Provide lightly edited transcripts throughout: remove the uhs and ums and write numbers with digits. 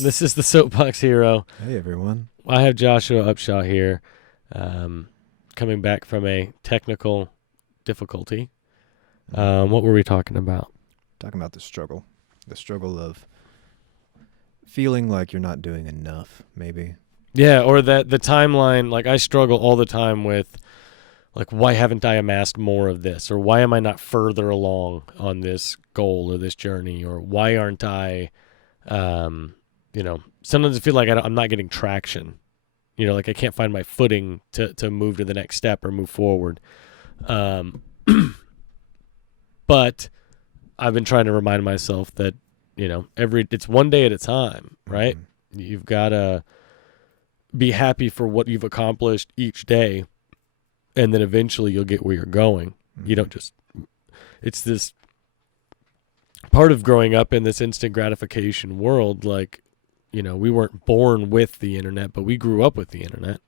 This is the Soapbox Hero. Hey, everyone. I have Joshua Upshaw here, coming back from a technical difficulty. What were we talking about? Talking about the struggle of feeling like you're not doing enough, maybe. Yeah, or that the timeline, like I struggle all the time with, like, why haven't I amassed more of this? Or why am I not further along on this goal or this journey? Or why aren't I, sometimes I feel like I'm not getting traction. Like I can't find my footing to move to the next step or move forward. But I've been trying to remind myself that, it's one day at a time, right? Mm-hmm. You've got to be happy for what you've accomplished each day, and then eventually you'll get where you're going. Mm-hmm. You don't just, it's this part of growing up in this instant gratification world. Like, we weren't born with the internet, but we grew up with the internet.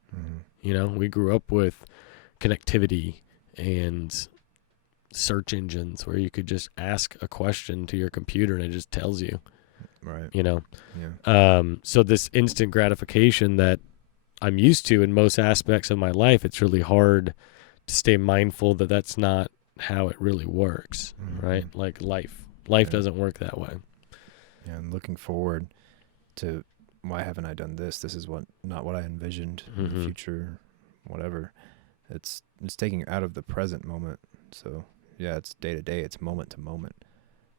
Mm-hmm. We grew up with connectivity and search engines where you could just ask a question to your computer and it just tells you. Right. Yeah. So this instant gratification that I'm used to in most aspects of my life, it's really hard to stay mindful that that's not how it really works, mm-hmm. right? Like life doesn't work that way. Yeah, I'm looking forward to why haven't I done this? This is not what I envisioned mm-hmm. in the future, whatever. It's taking out of the present moment. So yeah, it's day to day, it's moment to moment,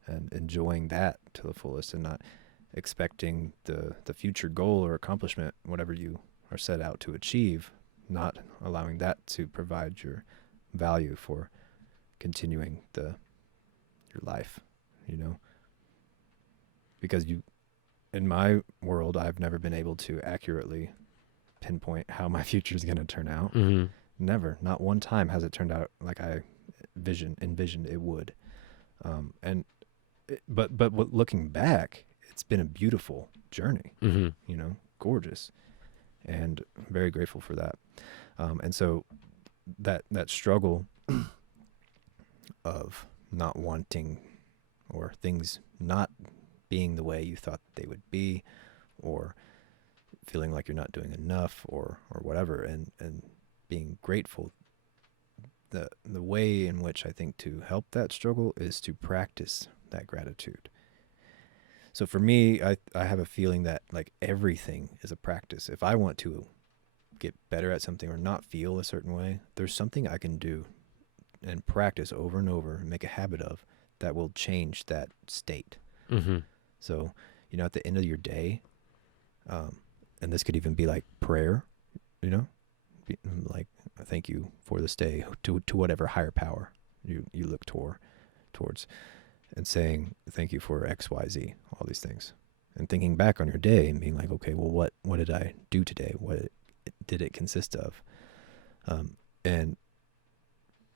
and enjoying that to the fullest and not expecting the future goal or accomplishment, whatever you are set out to achieve, not allowing that to provide your value for continuing your life, because in my world, I've never been able to accurately pinpoint how my future is going to turn out. Mm-hmm. Never, not one time has it turned out like I envisioned it would. But looking back, it's been a beautiful journey, mm-hmm. Gorgeous, and very grateful for that. And so that struggle of not wanting, or things not being the way you thought they would be, or feeling like you're not doing enough, or whatever, and being grateful. The way in which I think to help that struggle is to practice that gratitude. So for me, I have a feeling that like everything is a practice. If I want to get better at something or not feel a certain way, there's something I can do and practice over and over and make a habit of that will change that state. Mm-hmm. So, at the end of your day, and this could even be like prayer, like, thank you for this day to whatever higher power you look towards, and saying thank you for X, Y, Z, all these things, and thinking back on your day and being like, okay, well, what did I do today? What did it consist of? And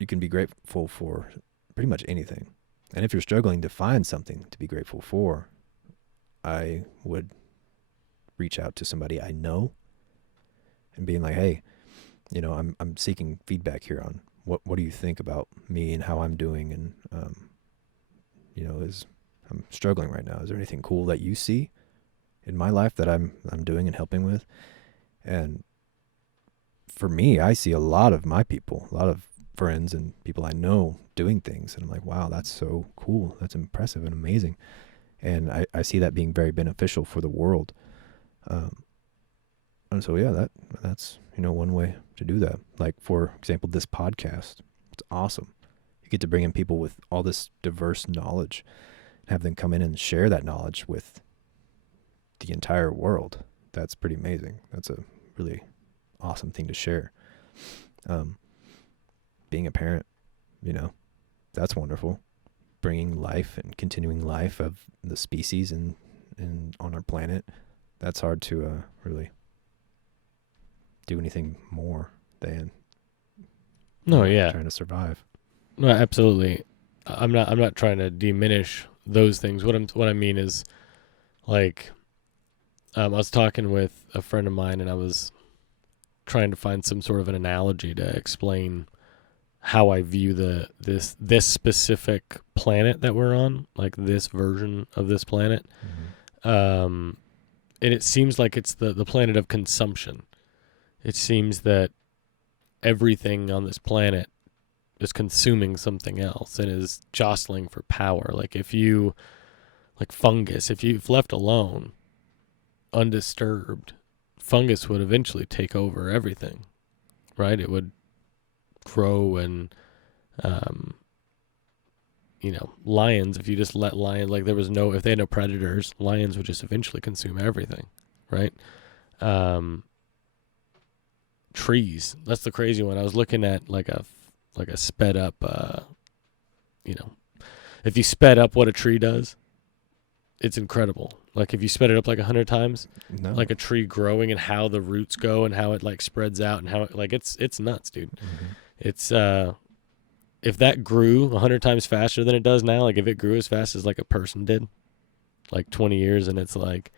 you can be grateful for pretty much anything. And if you're struggling to find something to be grateful for, I would reach out to somebody I know and being like, hey, I'm seeking feedback here on what do you think about me and how I'm doing, and I'm struggling right now. Is there anything cool that you see in my life that I'm doing and helping with? And for me, I see a lot of my people, a lot of friends and people I know doing things, and I'm like, wow, that's so cool. That's impressive and amazing. And I see that being very beneficial for the world. And so, yeah, that's, one way to do that. Like, for example, this podcast, it's awesome. You get to bring in people with all this diverse knowledge, have them come in and share that knowledge with the entire world. That's pretty amazing. That's a really awesome thing to share. Being a parent, that's wonderful. Bringing life and continuing life of the species and on our planet, that's hard to really do anything more than trying to survive. No, absolutely. I'm not trying to diminish those things. What I mean is, like, I was talking with a friend of mine, and I was trying to find some sort of an analogy to explain how I view this specific planet that we're on, like this version of this planet. Mm-hmm. and it seems like it's the planet of consumption. It seems that everything on this planet is consuming something else and is jostling for power. Like fungus, if you've left alone, undisturbed, fungus would eventually take over everything, right? It would grow and, lions, if you just let lions, like if they had no predators, lions would just eventually consume everything, right? Trees, that's the crazy one. I was looking at like a sped up, if you sped up what a tree does, it's incredible. Like if you sped it up like 100 times, No. like a tree growing and how the roots go and how it like spreads out and how it, like it's nuts, dude. Mm-hmm. It's if that grew 100 times faster than it does now, like if it grew as fast as like a person did, like 20 years, and it's like,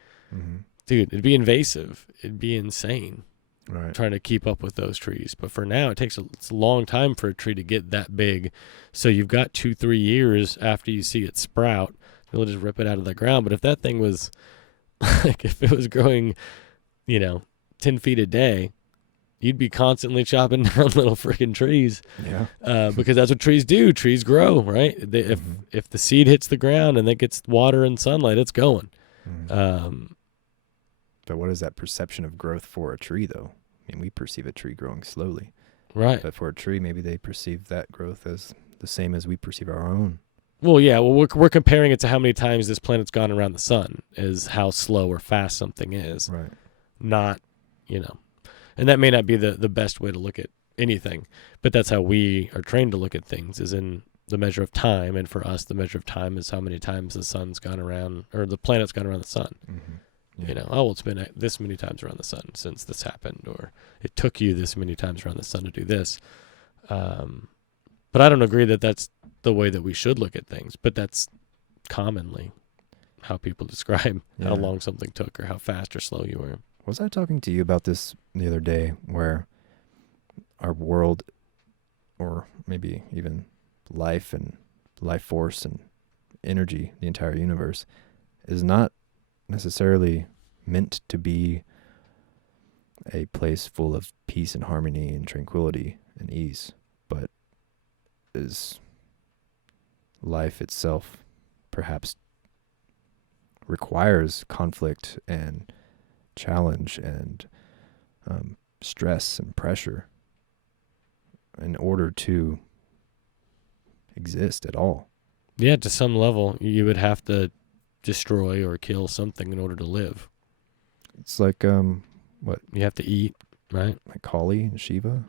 dude, it'd be invasive. It'd be insane. Right. Trying to keep up with those trees. But for now, it's a long time for a tree to get that big. So you've got 2-3 years after you see it sprout, they'll just rip it out of the ground. But if that thing was like, if it was growing, 10 feet a day, you'd be constantly chopping down little freaking trees. Yeah. Because that's what trees do. Trees grow, right? If the seed hits the ground and it gets water and sunlight, it's going. But what is that perception of growth for a tree, though? I mean, we perceive a tree growing slowly. Right. But for a tree, maybe they perceive that growth as the same as we perceive our own. Well, yeah. Well, we're comparing it to how many times this planet's gone around the sun, is how slow or fast something is. Right. Not, and that may not be the best way to look at anything, but that's how we are trained to look at things, is in the measure of time. And for us, the measure of time is how many times the sun's gone around, or the planet's gone around the sun. Mm-hmm. Yeah. It's been this many times around the sun since this happened, or it took you this many times around the sun to do this. But I don't agree that that's the way that we should look at things, but that's commonly how people describe how long something took or how fast or slow you were. Was I talking to you about this the other day, where our world, or maybe even life and life force and energy, the entire universe, is not necessarily meant to be a place full of peace and harmony and tranquility and ease, but is life itself perhaps requires conflict and challenge and stress and pressure in order to exist at all. Yeah, to some level, you would have to destroy or kill something in order to live. It's like what you have to eat, right? Like Kali and Shiva.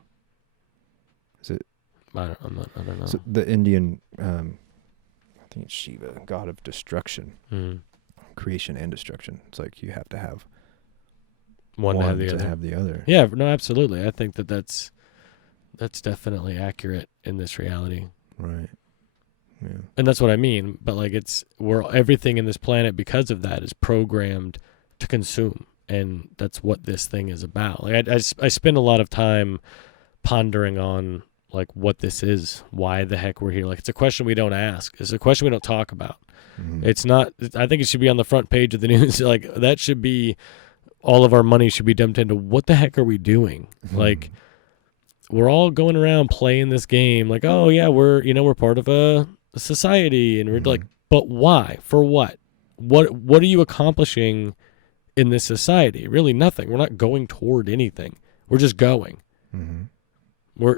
Is it? I don't know. So the Indian, I think it's Shiva, god of destruction, creation and destruction. It's like you have to have one to have the other. Yeah, no, absolutely. I think that's definitely accurate in this reality. Right. Yeah. And that's what I mean. But like everything in this planet, because of that, is programmed to consume, and that's what this thing is about. Like I spend a lot of time pondering on like what this is, why the heck we're here. Like it's a question we don't ask. It's a question we don't talk about. Mm-hmm. It's not. I think it should be on the front page of the news. Like that should be. All of our money should be dumped into what the heck are we doing? Mm-hmm. Like we're all going around playing this game. Like, oh yeah, we're part of a society, and we're like, but why? For what? What are you accomplishing in this society? Really nothing. We're not going toward anything. We're just going. Mm-hmm.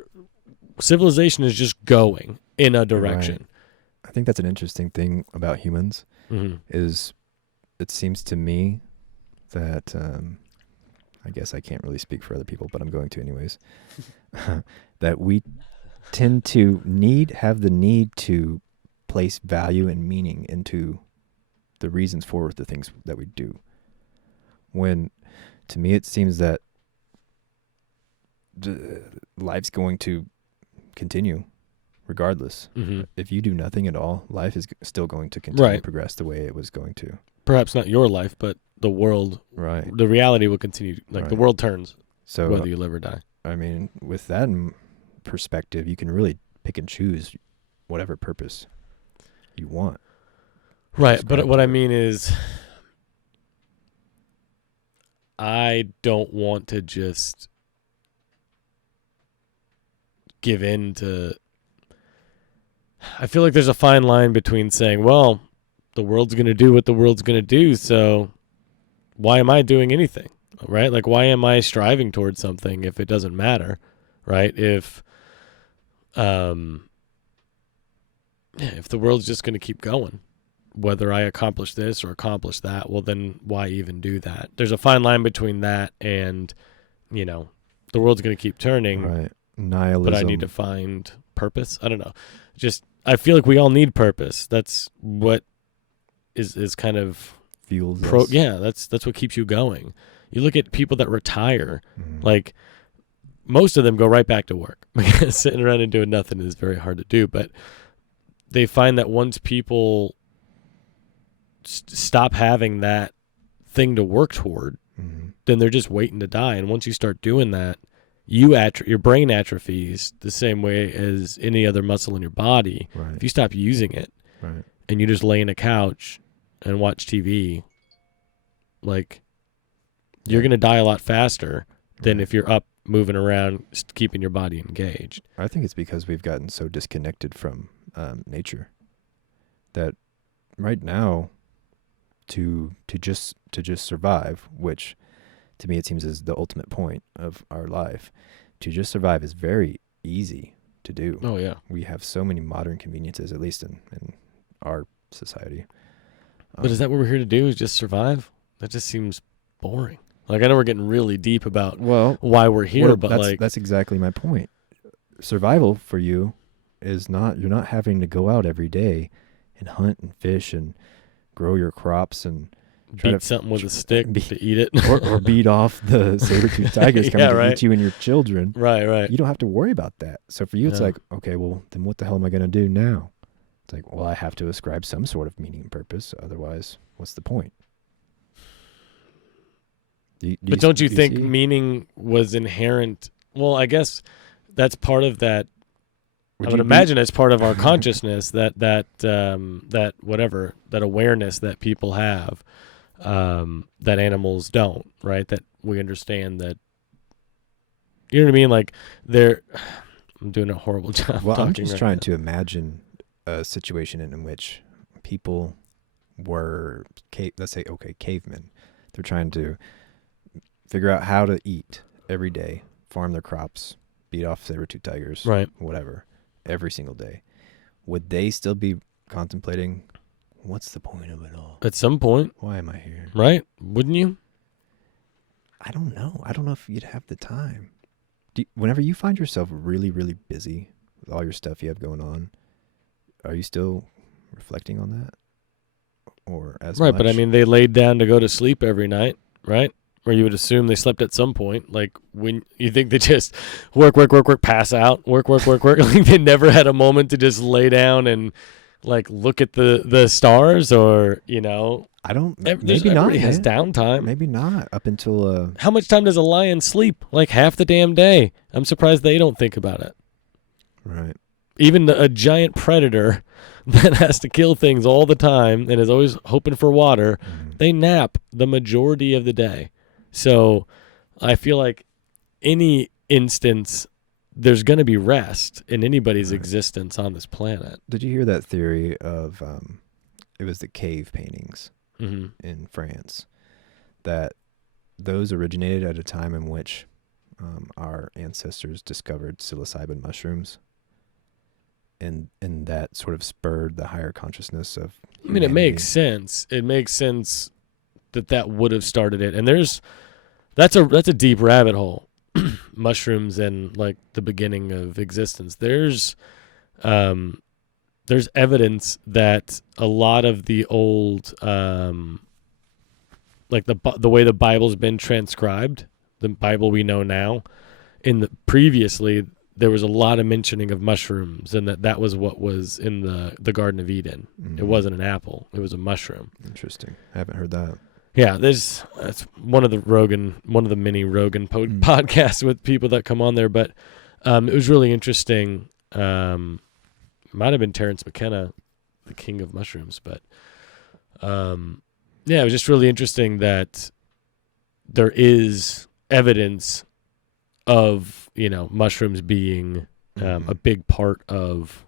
Civilization is just going in a direction. Right. I think that's an interesting thing about humans. Is it seems to me that I guess I can't really speak for other people, but I'm going to anyways. That we tend to have the need to place value and meaning into the reasons for the things that we do. When, to me, it seems that life's going to continue regardless. Mm-hmm. If you do nothing at all, life is still going to continue to progress the way it was going to. Perhaps not your life, but the world, right? The reality will continue. Like the world turns, so whether you live or die. I mean, with that perspective, you can really pick and choose whatever purpose you want. Right, but what I mean is, I don't want to just give in to. I feel like there's a fine line between saying, well, the world's going to do what the world's going to do, so why am I doing anything, right? Like, why am I striving towards something if it doesn't matter, right? If the world's just going to keep going, whether I accomplish this or accomplish that, well, then why even do that? There's a fine line between that and, the world's going to keep turning, Right. Nihilism. but I need to find purpose. I don't know. I feel like we all need purpose. That's what is kind of fuels us. Yeah, that's what keeps you going. You look at people that retire, Mhm. like most of them go right back to work. Sitting around and doing nothing is very hard to do, but they find that once people stop having that thing to work toward, Mhm. then they're just waiting to die. And once you start doing that, your brain atrophies the same way as any other muscle in your body. Right. If you stop using it Right. and you just lay in a couch and watch TV, like, you're Yeah. going to die a lot faster than Right. if you're up moving around, keeping your body engaged. I think it's because we've gotten so disconnected from nature that right now to just survive, which to me it seems is the ultimate point of our life, to just survive is very easy to do. Oh, yeah. We have so many modern conveniences, at least in our society. But is that what we're here to do, is just survive? That just seems boring. Like, I know we're getting really deep about why we're here, but that's exactly my point. Survival for you is you're not having to go out every day and hunt and fish and grow your crops and beat something with a stick to eat it. or beat off the saber-toothed tigers coming to eat you and your children. Right. You don't have to worry about that. So for you, it's like, okay, well, then what the hell am I going to do now? It's like, well, I have to ascribe some sort of meaning and purpose. Otherwise, what's the point? Don't you think meaning was inherent? Well, I guess that's part of that. I would imagine it's part of our consciousness that awareness that people have, that animals don't, right? That we understand that, you know what I mean? Like, I'm doing a horrible job. Well, I'm just trying now. to imagine a situation in which people were, let's say, cavemen. They're trying to figure out how to eat every day, farm their crops, beat off saber-toothed tigers, right? Whatever, every single day. Would they still be contemplating, what's the point of it all? At some point. Why am I here? Right? Wouldn't you? I don't know. I don't know if you'd have the time. Whenever you find yourself really, really busy with all your stuff you have going on, are you still reflecting on that? Or as right, much? But I mean, they laid down to go to sleep every night, right? Or you would assume they slept at some point. Like, when you think they just work, pass out, work. Like, they never had a moment to just lay down and, like, look at the stars, or, I don't. Maybe not. Everybody has downtime. Maybe not. Up until how much time does a lion sleep? Like, half the damn day. I'm surprised they don't think about it. Right. Even a giant predator that has to kill things all the time and is always hoping for water, they nap the majority of the day. So I feel like any instance, there's going to be rest in anybody's existence on this planet. Did you hear that theory of, it was the cave paintings in France, that those originated at a time in which our ancestors discovered psilocybin mushrooms, and that sort of spurred the higher consciousness of humanity? I mean, it makes sense. It makes sense that would have started it. And that's a deep rabbit hole. Mushrooms and, like, the beginning of existence. There's evidence that a lot of the old, like the way the Bible's been transcribed, the Bible we know now, previously there was a lot of mentioning of mushrooms, and that was what was in the Garden of Eden. It wasn't an apple; it was a mushroom. Interesting. I haven't heard that. Yeah, that's one of the many Rogan podcasts with people that come on there, but it was really interesting. Might have been Terrence McKenna, the king of mushrooms, but yeah, it was just really interesting that there is evidence of, mushrooms being a big part of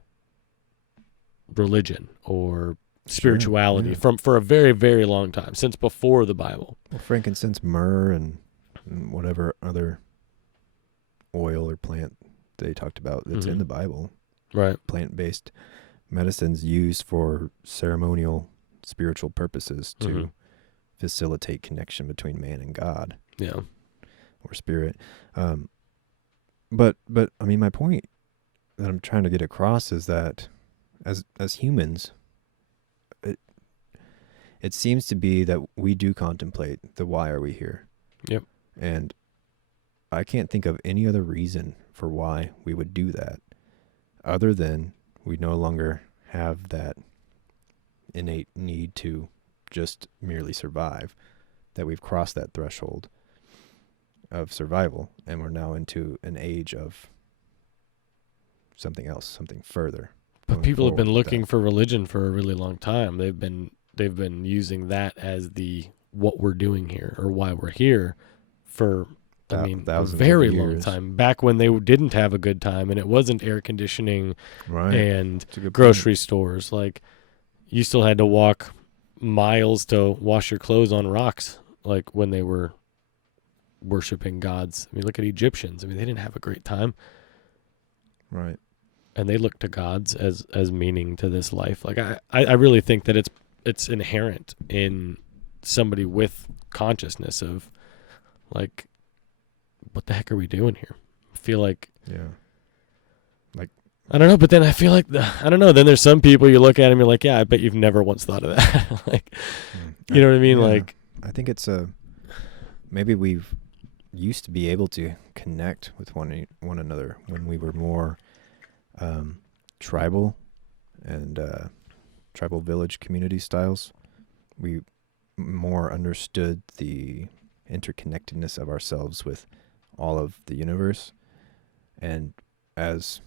religion or spirituality for a very, very long time, since before the Bible. Well, frankincense, myrrh, and whatever other oil or plant they talked about that's in the Bible. Right. Plant-based medicines used for ceremonial spiritual purposes to facilitate connection between man and God. Yeah. Or spirit. But I mean, my point that I'm trying to get across is that as humans, it seems to be that we do contemplate the why are we here. Yep. And I can't think of any other reason for why we would do that other than we no longer have that innate need to just merely survive, that we've crossed that threshold of survival and we're now into an age of something else, something further. But people have been looking for religion for a really long time. They've been using that as what we're doing here or why we're here for a very long time. Back when they didn't have a good time and it wasn't air conditioning and grocery stores. Like, you still had to walk miles to wash your clothes on rocks, like when they were worshiping gods. I mean, look at Egyptians. I mean, they didn't have a great time. Right. And they looked to gods as meaning to this life. Like, I really think that it's inherent in somebody with consciousness of, like, what the heck are we doing here? I feel like... Yeah. Like... I don't know, but then I feel like... I don't know. Then there's some people you look at and you're like, yeah, I bet you've never once thought of that. Like, you know what I mean? Yeah. Like... I think it's maybe we've used to be able to connect with one another when we were more tribal and tribal village community styles. We more understood the interconnectedness of ourselves with all of the universe. And as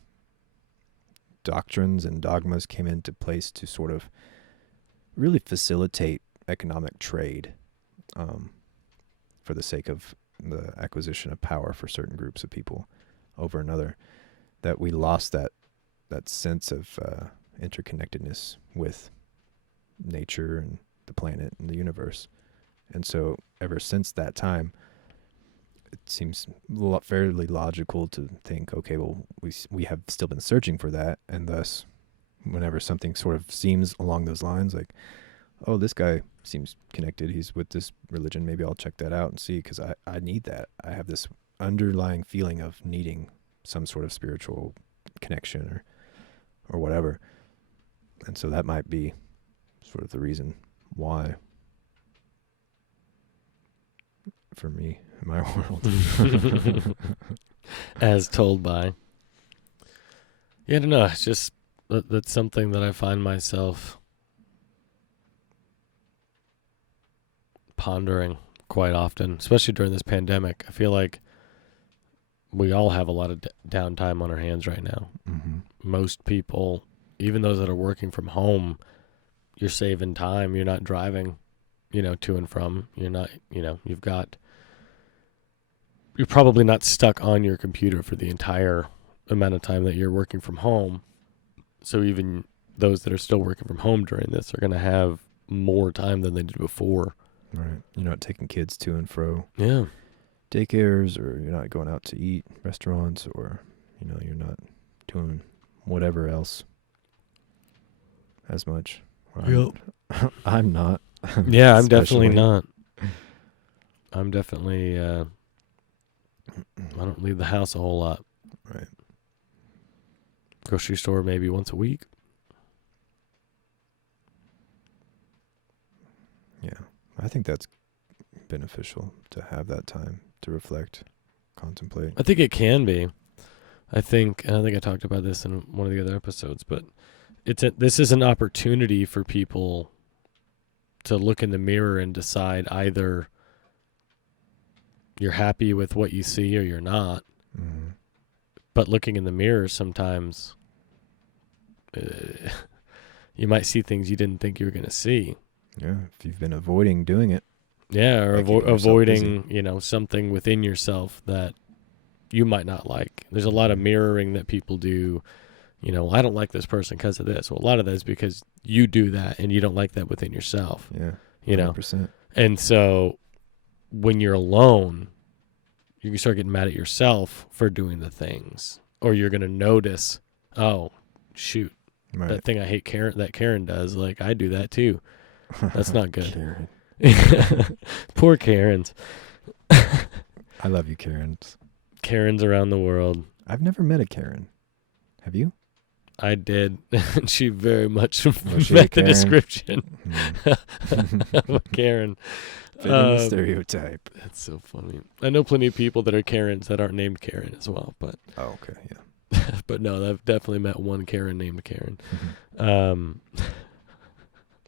doctrines and dogmas came into place to sort of really facilitate economic trade for the sake of the acquisition of power for certain groups of people over another, that we lost that sense of interconnectedness with nature and the planet and the universe. And so ever since that time, it seems fairly logical to think, okay, well, we have still been searching for that, and thus whenever something sort of seems along those lines, like, oh, this guy seems connected, he's with this religion, maybe I'll check that out and see, because I need that. I have this underlying feeling of needing some sort of spiritual connection or whatever. And so that might be sort of the reason why, for me, in my world. As told by. Yeah, I don't know. It's just, that's something that I find myself pondering quite often, especially during this pandemic. I feel like we all have a lot of downtime on our hands right now. Mm-hmm. Most people, even those that are working from home, you're saving time. You're not driving, to and from. You're not, you're probably not stuck on your computer for the entire amount of time that you're working from home. So even those that are still working from home during this are going to have more time than they did before. Right. You're not taking kids to and fro. Yeah. Daycares, or you're not going out to eat, restaurants, or, you're not doing whatever else as much. Yep. I'm not. Yeah, I'm definitely not. I'm definitely, I don't leave the house a whole lot. Right. Grocery store maybe once a week. Yeah. I think that's beneficial to have that time to reflect, contemplate. I think it can be. I think I talked about this in one of the other episodes, but this is an opportunity for people to look in the mirror and decide either you're happy with what you see or you're not. Mm-hmm. But looking in the mirror, sometimes you might see things you didn't think you were going to see. Yeah, if you've been avoiding doing it. Yeah, or Like keeping yourself avoiding, something within yourself that you might not like. There's a lot of mirroring that people do. I don't like this person because of this. Well, a lot of that is because you do that and you don't like that within yourself. Yeah. You know, 100%. and so when you're alone, you can start getting mad at yourself for doing the things, or you're gonna notice, oh, shoot, Right. that thing I hate that Karen does, like I do that too. That's not good. Karen. Poor Karens. I love you, Karens. Karens around the world. I've never met a Karen. Have you? I did. And she very much Was she a met the Karen? description Mm. of a Karen. Fitting the stereotype. That's so funny. I know plenty of people that are Karens that aren't named Karen as well, but Oh, okay, yeah. but no, I've definitely met one Karen named Karen. Mhm.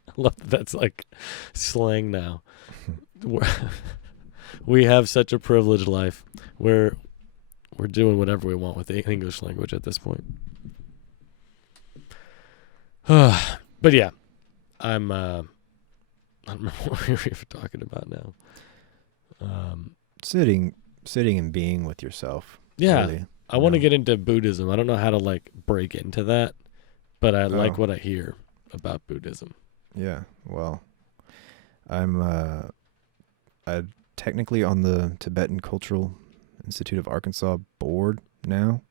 I love that's like slang now. We have such a privileged life where we're doing whatever we want with the English language at this point. But yeah, I don't remember what we were talking about now. Sitting and being with yourself. Yeah, Really, I want to get into Buddhism. I don't know how to like break into that, but I like what I hear about Buddhism. Yeah. Well, I'm technically on the Tibetan Cultural Institute of Arkansas board now.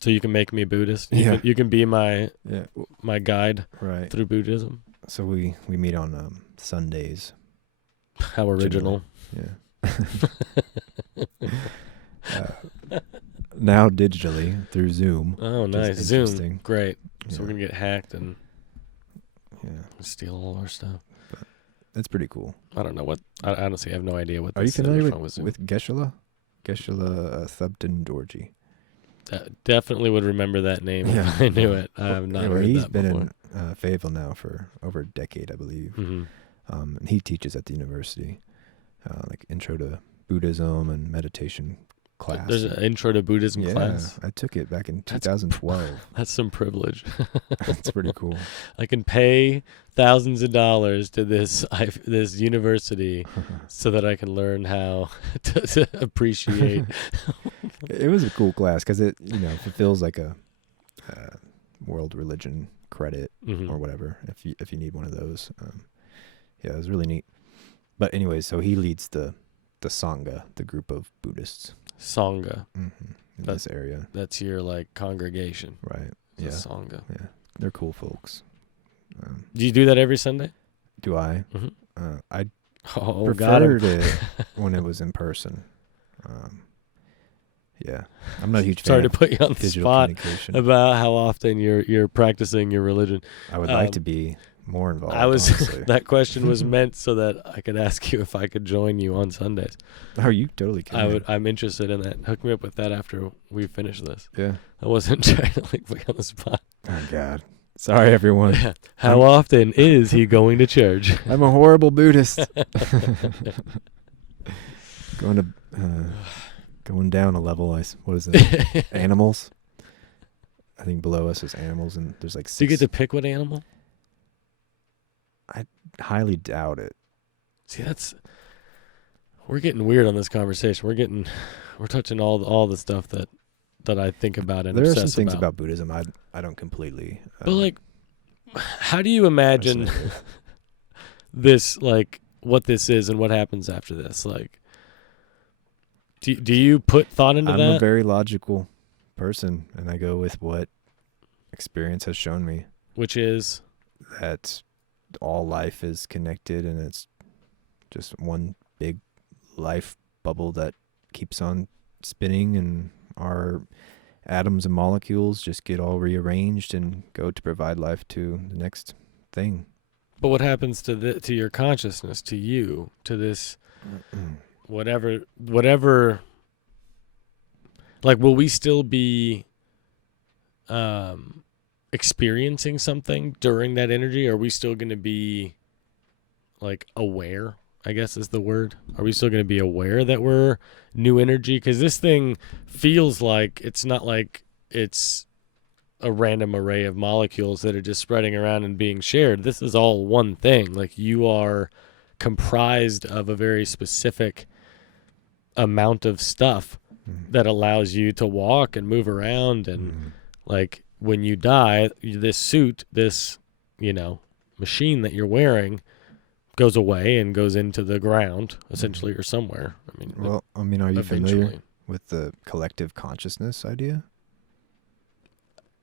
So you can make me Buddhist. Yeah. You can be my Yeah. guide Right. through Buddhism. So we meet on Sundays. How original. Yeah. Now digitally through Zoom. Oh, which is nice. Zoom. interesting. Great. So Yeah. we're going to get hacked and Yeah. steal all our stuff. That's pretty cool. I don't know what. I honestly have no idea what Are you this is. familiar What's wrong with Zoom. with Geshe-la? Geshe-la Thubten Dorji. Definitely would remember that name Yeah. if I knew it. I have not heard He's that been before. in Fayetteville now for over a decade, I believe. Mm-hmm. And he teaches at the university, like intro to Buddhism and meditation class. There's an intro to Buddhism class. I took it back in 2012. That's some privilege. That's pretty cool. I can pay thousands of dollars to this university so that I can learn how to appreciate. It was a cool class because it fulfills like a world religion credit Mhm. or whatever if you need one of those. Yeah, it was really neat. But anyway, so he leads the Sangha, the group of Buddhists Sangha. in this area. That's your like congregation. Right. It's Yeah. a Sangha. Yeah. They're cool folks. Do you do that every Sunday? Do I? Mm-hmm. I Oh, got him. preferred it when it was in person. Yeah. I'm not a huge fan Sorry to of put you on the digital spot communication. about how often you're practicing your religion. I would like to be more involved. I was honestly. that question was meant so that I could ask you if I could join you on Sundays. Oh, you totally can. I'm interested in that. Hook me up with that after we finish this. Yeah. I wasn't trying to like put you on the spot. Oh God. Sorry, everyone. How often is he going to church? I'm a horrible Buddhist. Going down a level. What is it? Animals. I think below us is animals, and there's like 6. Do you get to pick what animal? I highly doubt it. See, we're getting weird on this conversation. We're touching all the stuff that I think about and There are obsess some things about. about Buddhism I don't completely. But like, how do you imagine resonate with. this, like, what this is and what happens after this? Like, do you put thought into I'm that? a very logical person, and I go with what experience has shown me. Which is That all life is connected, and it's just one big life bubble that keeps on spinning, and our atoms and molecules just get all rearranged and go to provide life to the next thing. But what happens to your consciousness, to you, to this whatever like, will we still be experiencing something during that energy? Are we still going to be like aware, I guess is the word? Are we still going to be aware that we're new energy? Because this thing feels like it's not like it's a random array of molecules that are just spreading around and being shared. This is all one thing. Like, you are comprised of a very specific amount of stuff that allows you to walk and move around. And like when you die, this suit, this, machine that you're wearing goes away and goes into the ground essentially, or somewhere. Are you familiar with the collective consciousness idea?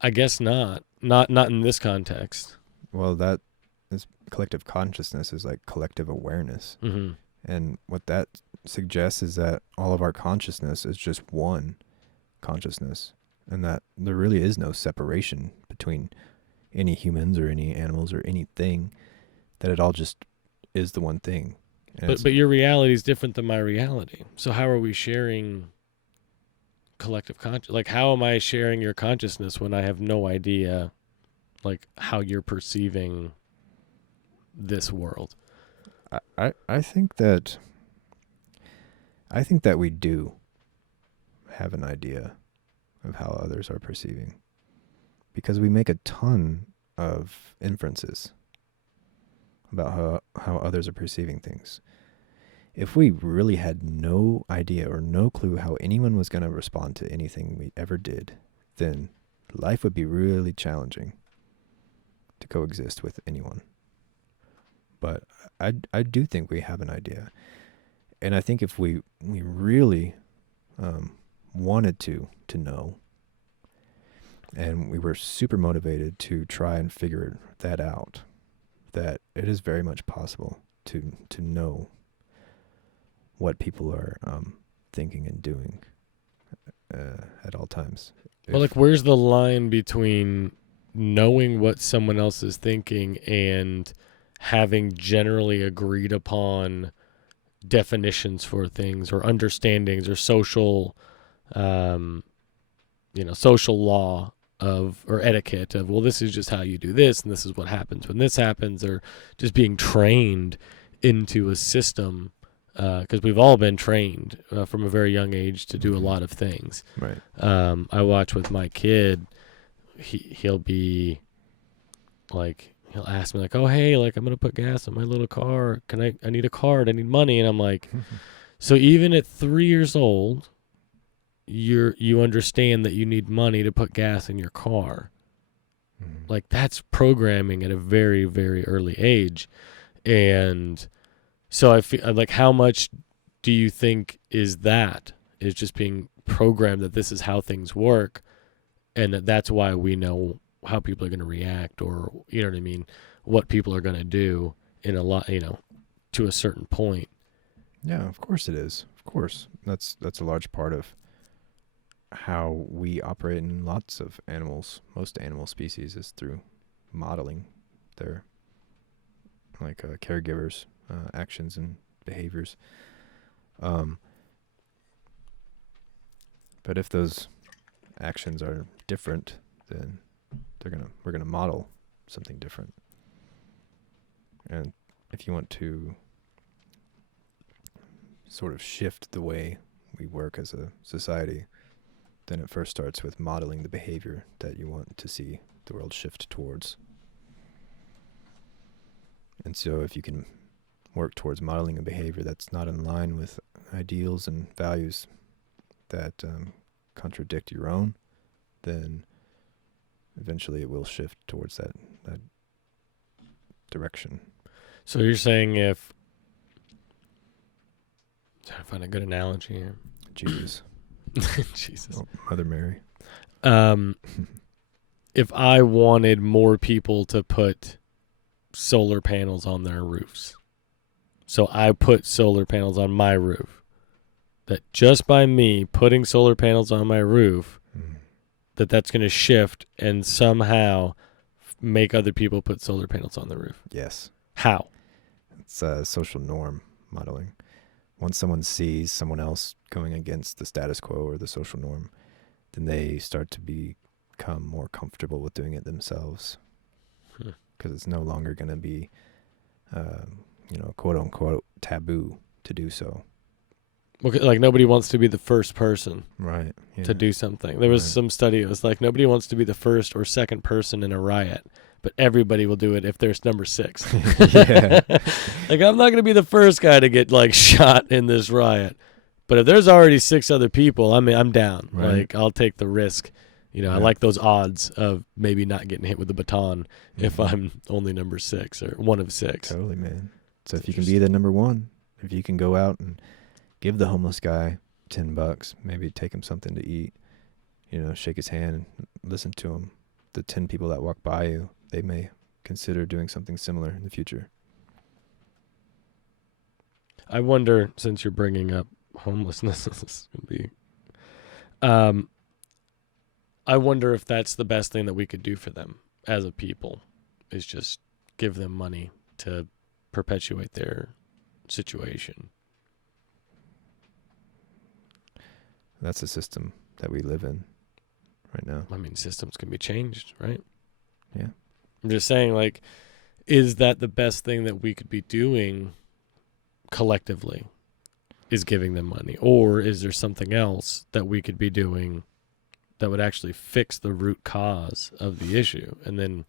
I guess not in this context. Well, this collective consciousness is like collective awareness. And what that suggests is that all of our consciousness is just one consciousness, and that there really is no separation between any humans or any animals or anything, that it all just is the one thing. But your reality is different than my reality. So how are we sharing collective consciousness? Like, how am I sharing your consciousness when I have no idea, like, how you're perceiving this world? I think that we do have an idea of how others are perceiving, because we make a ton of inferences about how others are perceiving things. If we really had no idea or no clue how anyone was going to respond to anything we ever did, then life would be really challenging to coexist with anyone. But I do think we have an idea. And I think if we really wanted to know, and we were super motivated to try and figure that out, that it is very much possible to know what people are thinking and doing at all times. Well, like, where's the line between knowing what someone else is thinking and having generally agreed upon definitions for things or understandings or social, social law or etiquette of, well, this is just how you do this, and this is what happens when this happens, or just being trained into a system, because we've all been trained from a very young age to do a lot of things. Right. I watch with my kid, he'll be like, he'll ask me like, oh, hey, like, I'm going to put gas in my little car. I need a card. I need money. And I'm like, so even at 3 years old, you understand that you need money to put gas in your car. Like, that's programming at a very, very early age. And so I feel like, how much do you think is just being programmed that this is how things work, and that's why we know how people are going to react, or, you know what I mean, what people are going to do in a lot, to a certain point. Yeah, of course it is. Of course. That's a large part of how we operate in lots of animals. Most animal species is through modeling their caregivers' actions and behaviors. But if those actions are different, then we're gonna model something different. And if you want to sort of shift the way we work as a society, then it first starts with modeling the behavior that you want to see the world shift towards. And so if you can work towards modeling a behavior that's not in line with ideals and values that contradict your own, then eventually it will shift towards that direction. So you're saying, if, trying to find a good analogy here. Jesus. Jesus. Oh, Mother Mary. If I wanted more people to put solar panels on their roofs, so I put solar panels on my roof, that just by me putting solar panels on my roof, that's going to shift and somehow make other people put solar panels on the roof. Yes. How? It's social norm modeling. Once someone sees someone else going against the status quo or the social norm, then they start to become more comfortable with doing it themselves. Because it's no longer going to be, quote unquote taboo to do so. Like, nobody wants to be the first person to do something. There was some study. It was like, nobody wants to be the first or second person in a riot, but everybody will do it if there's number 6. Yeah. Like, I'm not going to be the first guy to get, like, shot in this riot. But if there's already 6 other people, I mean, I'm down. Right. Like, I'll take the risk. You know, I like those odds of maybe not getting hit with the baton if I'm only number 6 or one of 6. Totally, man. So if you can be the number 1, if you can go out and give the homeless guy $10, maybe take him something to eat, you know, shake his hand and listen to him. The 10 people that walk by you, they may consider doing something similar in the future. I wonder, since you're bringing up homelessness, this is gonna be, I wonder if that's the best thing that we could do for them as a people, is just give them money to perpetuate their situation. That's the system that we live in right now. I mean, systems can be changed, right? Yeah. I'm just saying, like, is that the best thing that we could be doing collectively, is giving them money? Or is there something else that we could be doing that would actually fix the root cause of the issue? And then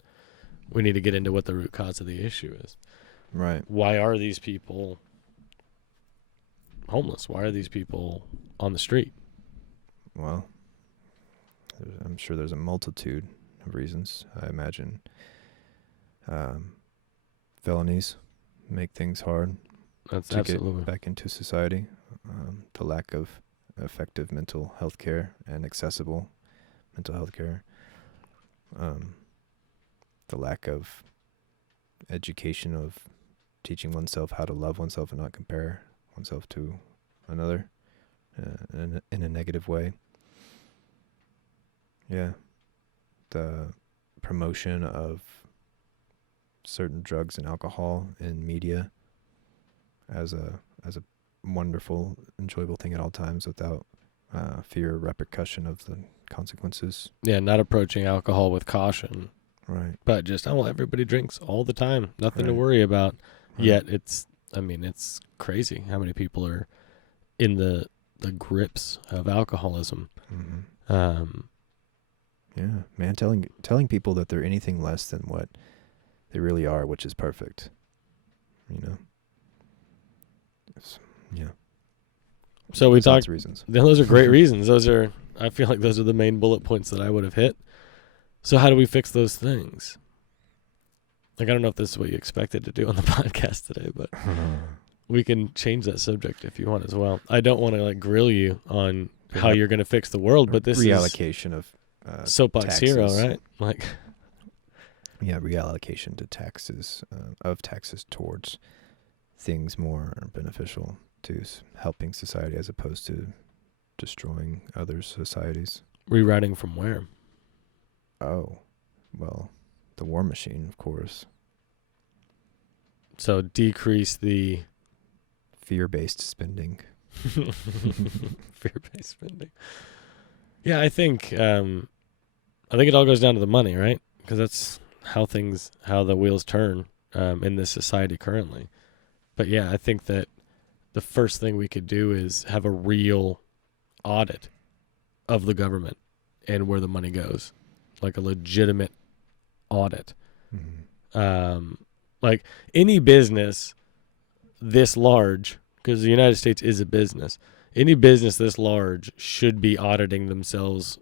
we need to get into what the root cause of the issue is. Right. Why are these people homeless? Why are these people on the street? Well, I'm sure there's a multitude of reasons. I imagine felonies make things hard That's to absolutely get back into society. The lack of effective mental health care and accessible mental health care. The lack of education of teaching oneself how to love oneself and not compare oneself to another in a negative way. Yeah. The promotion of certain drugs and alcohol in media as a wonderful, enjoyable thing at all times without fear or repercussion of the consequences. Yeah, not approaching alcohol with caution. Right. But just, oh, well, everybody drinks all the time. Nothing to Right. worry about. Right. Yet it's crazy how many people are in the grips of alcoholism. Mm-hmm. Yeah, man, telling people that they're anything less than what they really are, which is perfect. You know. Yeah. So we There's lots talked. of reasons. Those are great reasons. I feel like those are the main bullet points that I would have hit. So how do we fix those things? Like, I don't know if this is what you expected to do on the podcast today, but we can change that subject if you want as well. I don't want to, like, grill you on how you're going to fix the world, but this reallocation of soapbox taxes. hero, right? Like, yeah, reallocation to taxes of taxes towards things more beneficial to helping society as opposed to destroying other societies. rewriting from where? Oh, well, the war machine, of course. So decrease the Fear-based spending. fear-based spending. Yeah, I think it all goes down to the money, right? Because that's how the wheels turn in this society currently. But yeah, I think that the first thing we could do is have a real audit of the government and where the money goes, like a legitimate audit. Mm-hmm. Like any business this large, because the United States is a business, any business this large should be auditing themselves,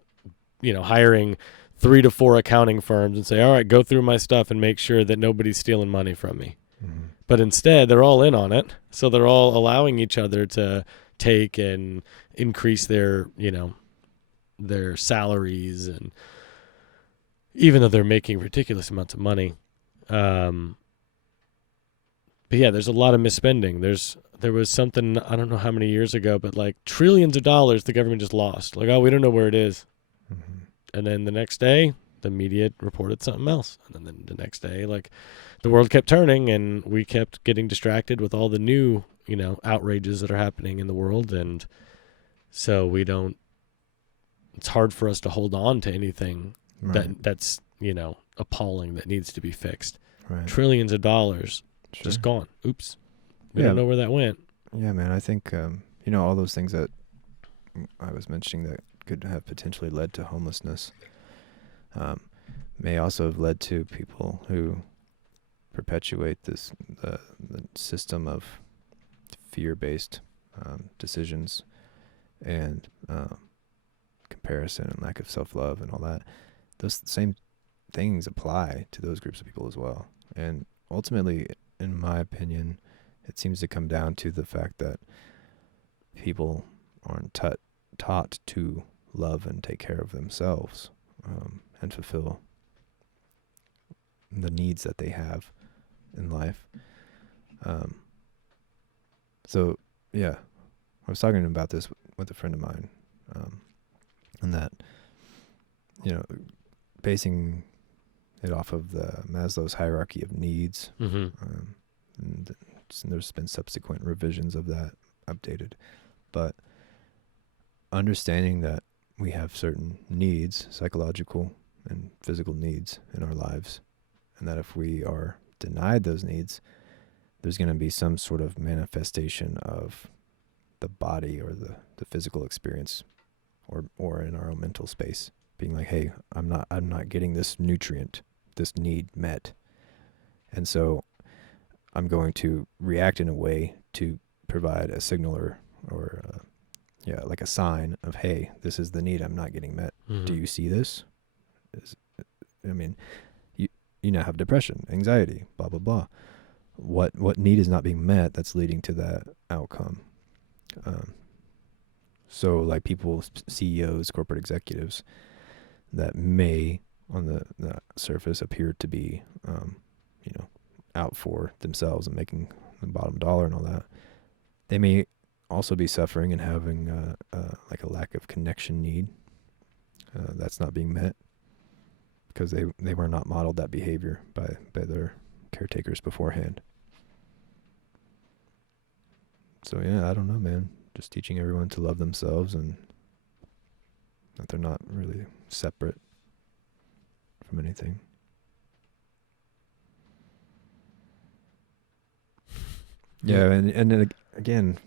hiring 3 to 4 accounting firms and say, all right, go through my stuff and make sure that nobody's stealing money from me. Mm-hmm. But instead, they're all in on it. So they're all allowing each other to take and increase their salaries, and even though they're making ridiculous amounts of money. But yeah, there's a lot of misspending. There was something, I don't know how many years ago, but like trillions of dollars the government just lost. Like, oh, we don't know where it is. Mm-hmm. And then the next day, the media reported something else. And then the next day, like, the world kept turning and we kept getting distracted with all the new, outrages that are happening in the world. And so it's hard for us to hold on to anything that's, appalling, that needs to be fixed. Right. Trillions of dollars just gone. Oops. We don't know where that went. Yeah, man. I think, all those things that I was mentioning that could have potentially led to homelessness. may also have led to people who perpetuate the system of fear-based decisions and comparison and lack of self-love and all that. Those same things apply to those groups of people as well. And ultimately, in my opinion, it seems to come down to the fact that people aren't taught to love and take care of themselves and fulfill the needs that they have in life. So, yeah, I was talking about this with a friend of mine, and that, basing it off of the Maslow's hierarchy of needs, Mm-hmm. and there's been subsequent revisions of that, updated, but understanding that we have certain needs, psychological and physical needs in our lives, and that if we are denied those needs, there's going to be some sort of manifestation of the body or the physical experience or in our own mental space being like, hey, I'm not getting this nutrient, this need met. And so I'm going to react in a way to provide a signal or like a sign of, hey, this is the need I'm not getting met. Mm-hmm. Do you see this? You now have depression, anxiety, blah, blah, blah. What need is not being met that's leading to that outcome? So like people, CEOs, corporate executives that may on the surface appear to be, out for themselves and making the bottom dollar and all that, they may also be suffering and having like a lack of connection need that's not being met because they were not modeled that behavior by their caretakers beforehand. So yeah, I don't know, man. Just teaching everyone to love themselves and that they're not really separate from anything. Yeah, and then again,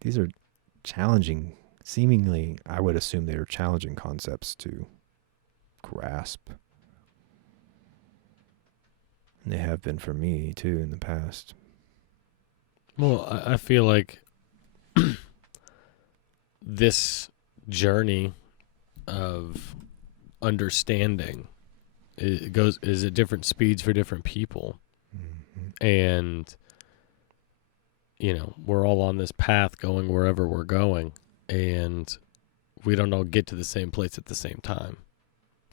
these are challenging, seemingly, I would assume they are challenging concepts to grasp. And they have been for me, too, in the past. Well, I feel like this journey of understanding is at different speeds for different people. Mm-hmm. And we're all on this path going wherever we're going, and we don't all get to the same place at the same time.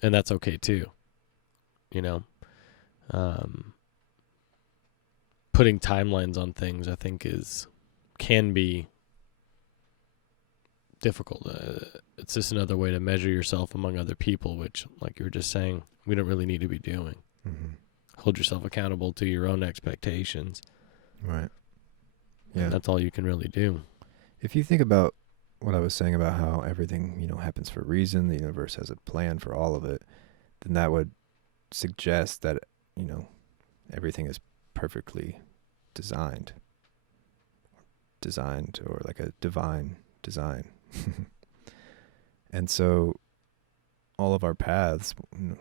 And that's okay too. Putting timelines on things, I think, can be difficult. It's just another way to measure yourself among other people, which, like you were just saying, we don't really need to be doing. Mm-hmm. Hold yourself accountable to your own expectations. Right. Yeah. And that's all you can really do. If you think about what I was saying about how everything, happens for a reason, the universe has a plan for all of it, then that would suggest that, everything is perfectly designed or like a divine design. And so all of our paths,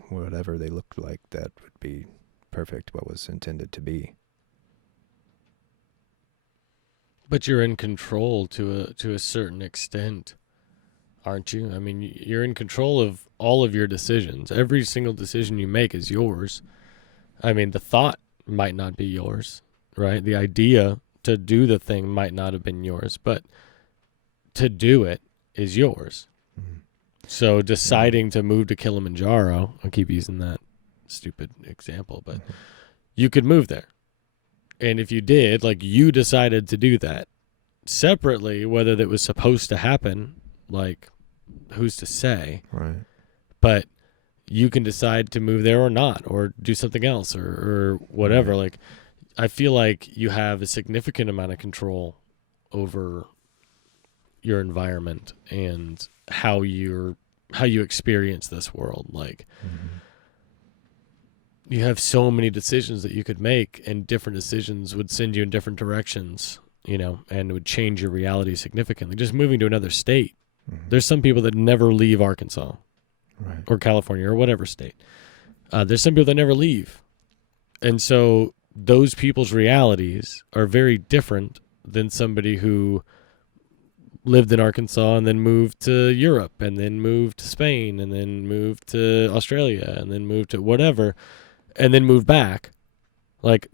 whatever they looked like, that would be perfect, what was intended to be. But you're in control to a certain extent, aren't you? I mean, you're in control of all of your decisions. Every single decision you make is yours. I mean, the thought might not be yours, right? The idea to do the thing might not have been yours, but to do it is yours. Mm-hmm. So deciding to move to Kilimanjaro, I'll keep using that stupid example, but you could move there. And if you did, like, you decided to do that separately, whether that was supposed to happen, like, who's to say? Right. But you can decide to move there or not, or do something else, or whatever. Right. Like, I feel like you have a significant amount of control over your environment and how you experience this world. Like, you have so many decisions that you could make, and different decisions would send you in different directions, and would change your reality significantly. Just moving to another state. Mm-hmm. There's some people that never leave Arkansas, right, or California, or whatever state. There's some people that never leave. And so those people's realities are very different than somebody who lived in Arkansas and then moved to Europe and then moved to Spain and then moved to Australia and then moved to whatever and then moved back. Like,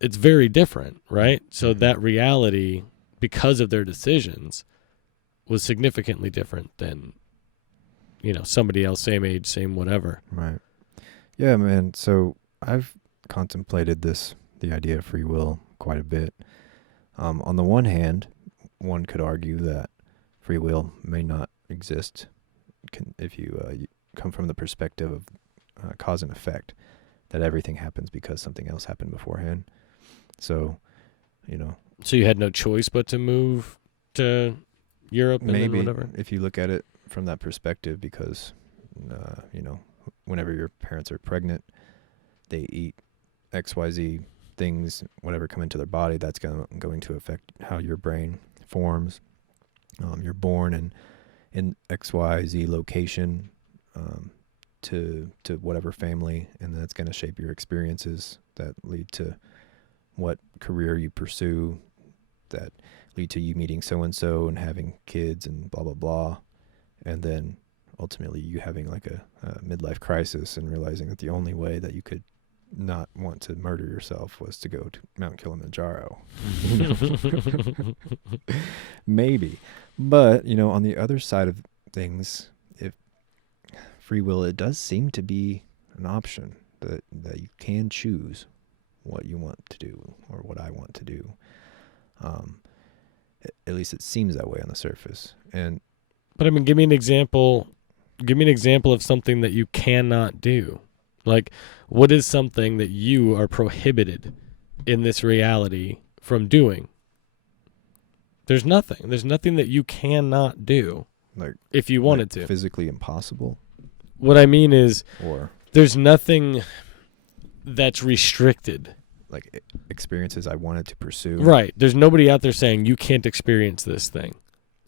it's very different, right? So that reality, because of their decisions, was significantly different than, somebody else, same age, same whatever. Right. Yeah, man. So I've contemplated the idea of free will quite a bit. On the one hand, one could argue that free will may not exist if you come from the perspective of cause and effect, that everything happens because something else happened beforehand. So, So you had no choice but to move to Europe and maybe then whatever? if you look at it from that perspective, because, whenever your parents are pregnant, they eat XYZ things, whatever come into their body, that's going to affect how your brain forms. You're born in XYZ location to whatever family, and that's going to shape your experiences that lead to what career you pursue, that lead to you meeting so-and-so and having kids and blah, blah, blah. And then ultimately you having like a midlife crisis and realizing that the only way that you could not want to murder yourself was to go to Mount Kilimanjaro. Maybe. But, on the other side of things, if free will, it does seem to be an option that you can choose what you want to do or what I want to do. At least it seems that way on the surface. But I mean, give me an example of something that you cannot do. Like, what is something that you are prohibited in this reality from doing? There's nothing. There's nothing that you cannot do, like, if you wanted to. Physically impossible? What I mean is, or there's nothing that's restricted. Like experiences I wanted to pursue. Right. There's nobody out there saying you can't experience this thing.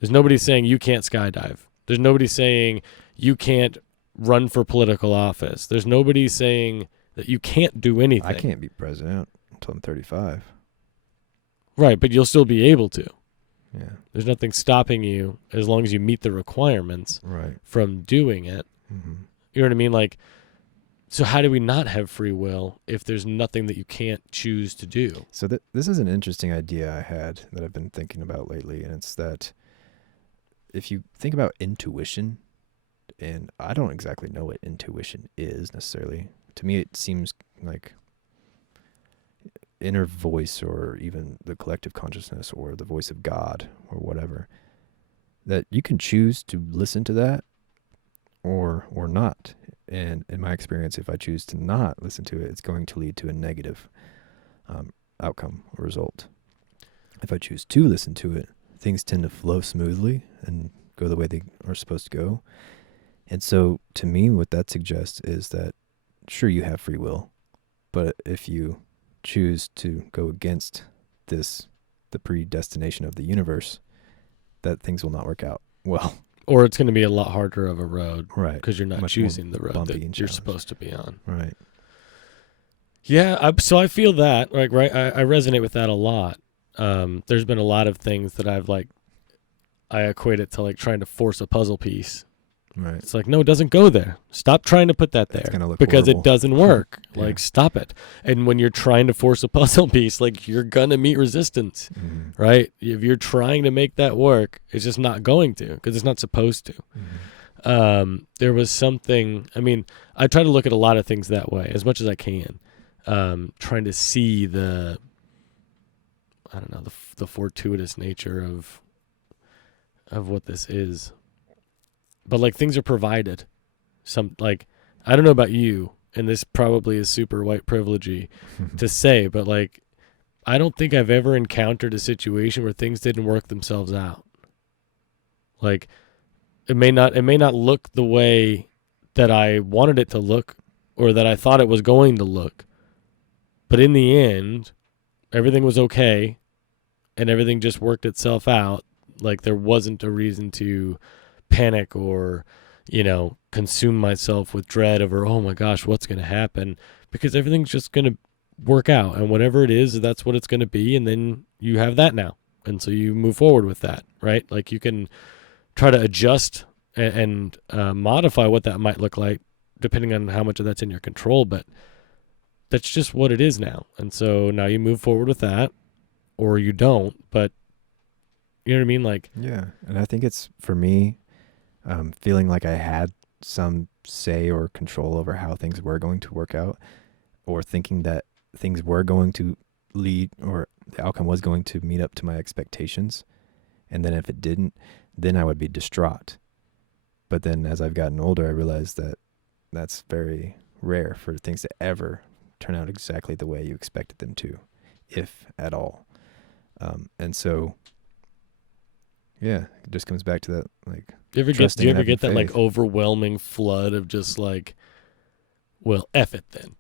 There's nobody saying you can't skydive. There's nobody saying you can't run for political office. There's nobody saying that you can't do anything. I can't be president until I'm 35. Right, but you'll still be able to. Yeah. There's nothing stopping you as long as you meet the requirements from doing it. Mm-hmm. You know what I mean? Like, so how do we not have free will if there's nothing that you can't choose to do? So this is an interesting idea I had that I've been thinking about lately, and it's that if you think about intuition, and I don't exactly know what intuition is necessarily. To me, it seems like inner voice, or even the collective consciousness, or the voice of God, or whatever, that you can choose to listen to that or not. And in my experience, if I choose to not listen to it, it's going to lead to a negative outcome or result. If I choose to listen to it, things tend to flow smoothly and go the way they are supposed to go. And so to me, what that suggests is that, sure, you have free will, but if you choose to go against the predestination of the universe, that things will not work out well. Or it's going to be a lot harder of a road. Right. Because you're not Much choosing the road that and you're supposed to be on. Right. Yeah, so I feel that, like, right, I resonate with that a lot. There's been a lot of things that I equate it to, like, trying to force a puzzle piece. Right. It's like, no, it doesn't go there. Stop trying to put that there. It's gonna look because horrible. It doesn't work. Yeah. Like, stop it. And when you're trying to force a puzzle piece, like, you're going to meet resistance, Mm-hmm. right? If you're trying to make that work, it's just not going to, because it's not supposed to. Mm-hmm. There was something, I mean, I try to look at a lot of things that way as much as I can. Trying to see the fortuitous nature of what this is. But, like, things are provided. I don't know about you, and this probably is super white privilege-y to say, but, like, I don't think I've ever encountered a situation where things didn't work themselves out. Like, it may not look the way that I wanted it to look or that I thought it was going to look. But in the end, everything was okay and everything just worked itself out. Like, there wasn't a reason to panic or, consume myself with dread over, oh my gosh, what's going to happen? Because everything's just going to work out, and whatever it is, that's what it's going to be. And then you have that now. And so you move forward with that, right? Like you can try to adjust and modify what that might look like depending on how much of that's in your control, but that's just what it is now. And so now you move forward with that, or you don't, but you know what I mean? Like, yeah. And I think it's, for me, feeling like I had some say or control over how things were going to work out, or thinking that things were going to lead, or the outcome was going to meet up to my expectations. And then if it didn't, then I would be distraught. But then as I've gotten older, I realized that that's very rare for things to ever turn out exactly the way you expected them to, if at all. And so, yeah, it just comes back to that, like, do you ever get that like overwhelming flood of just like, well, F it then.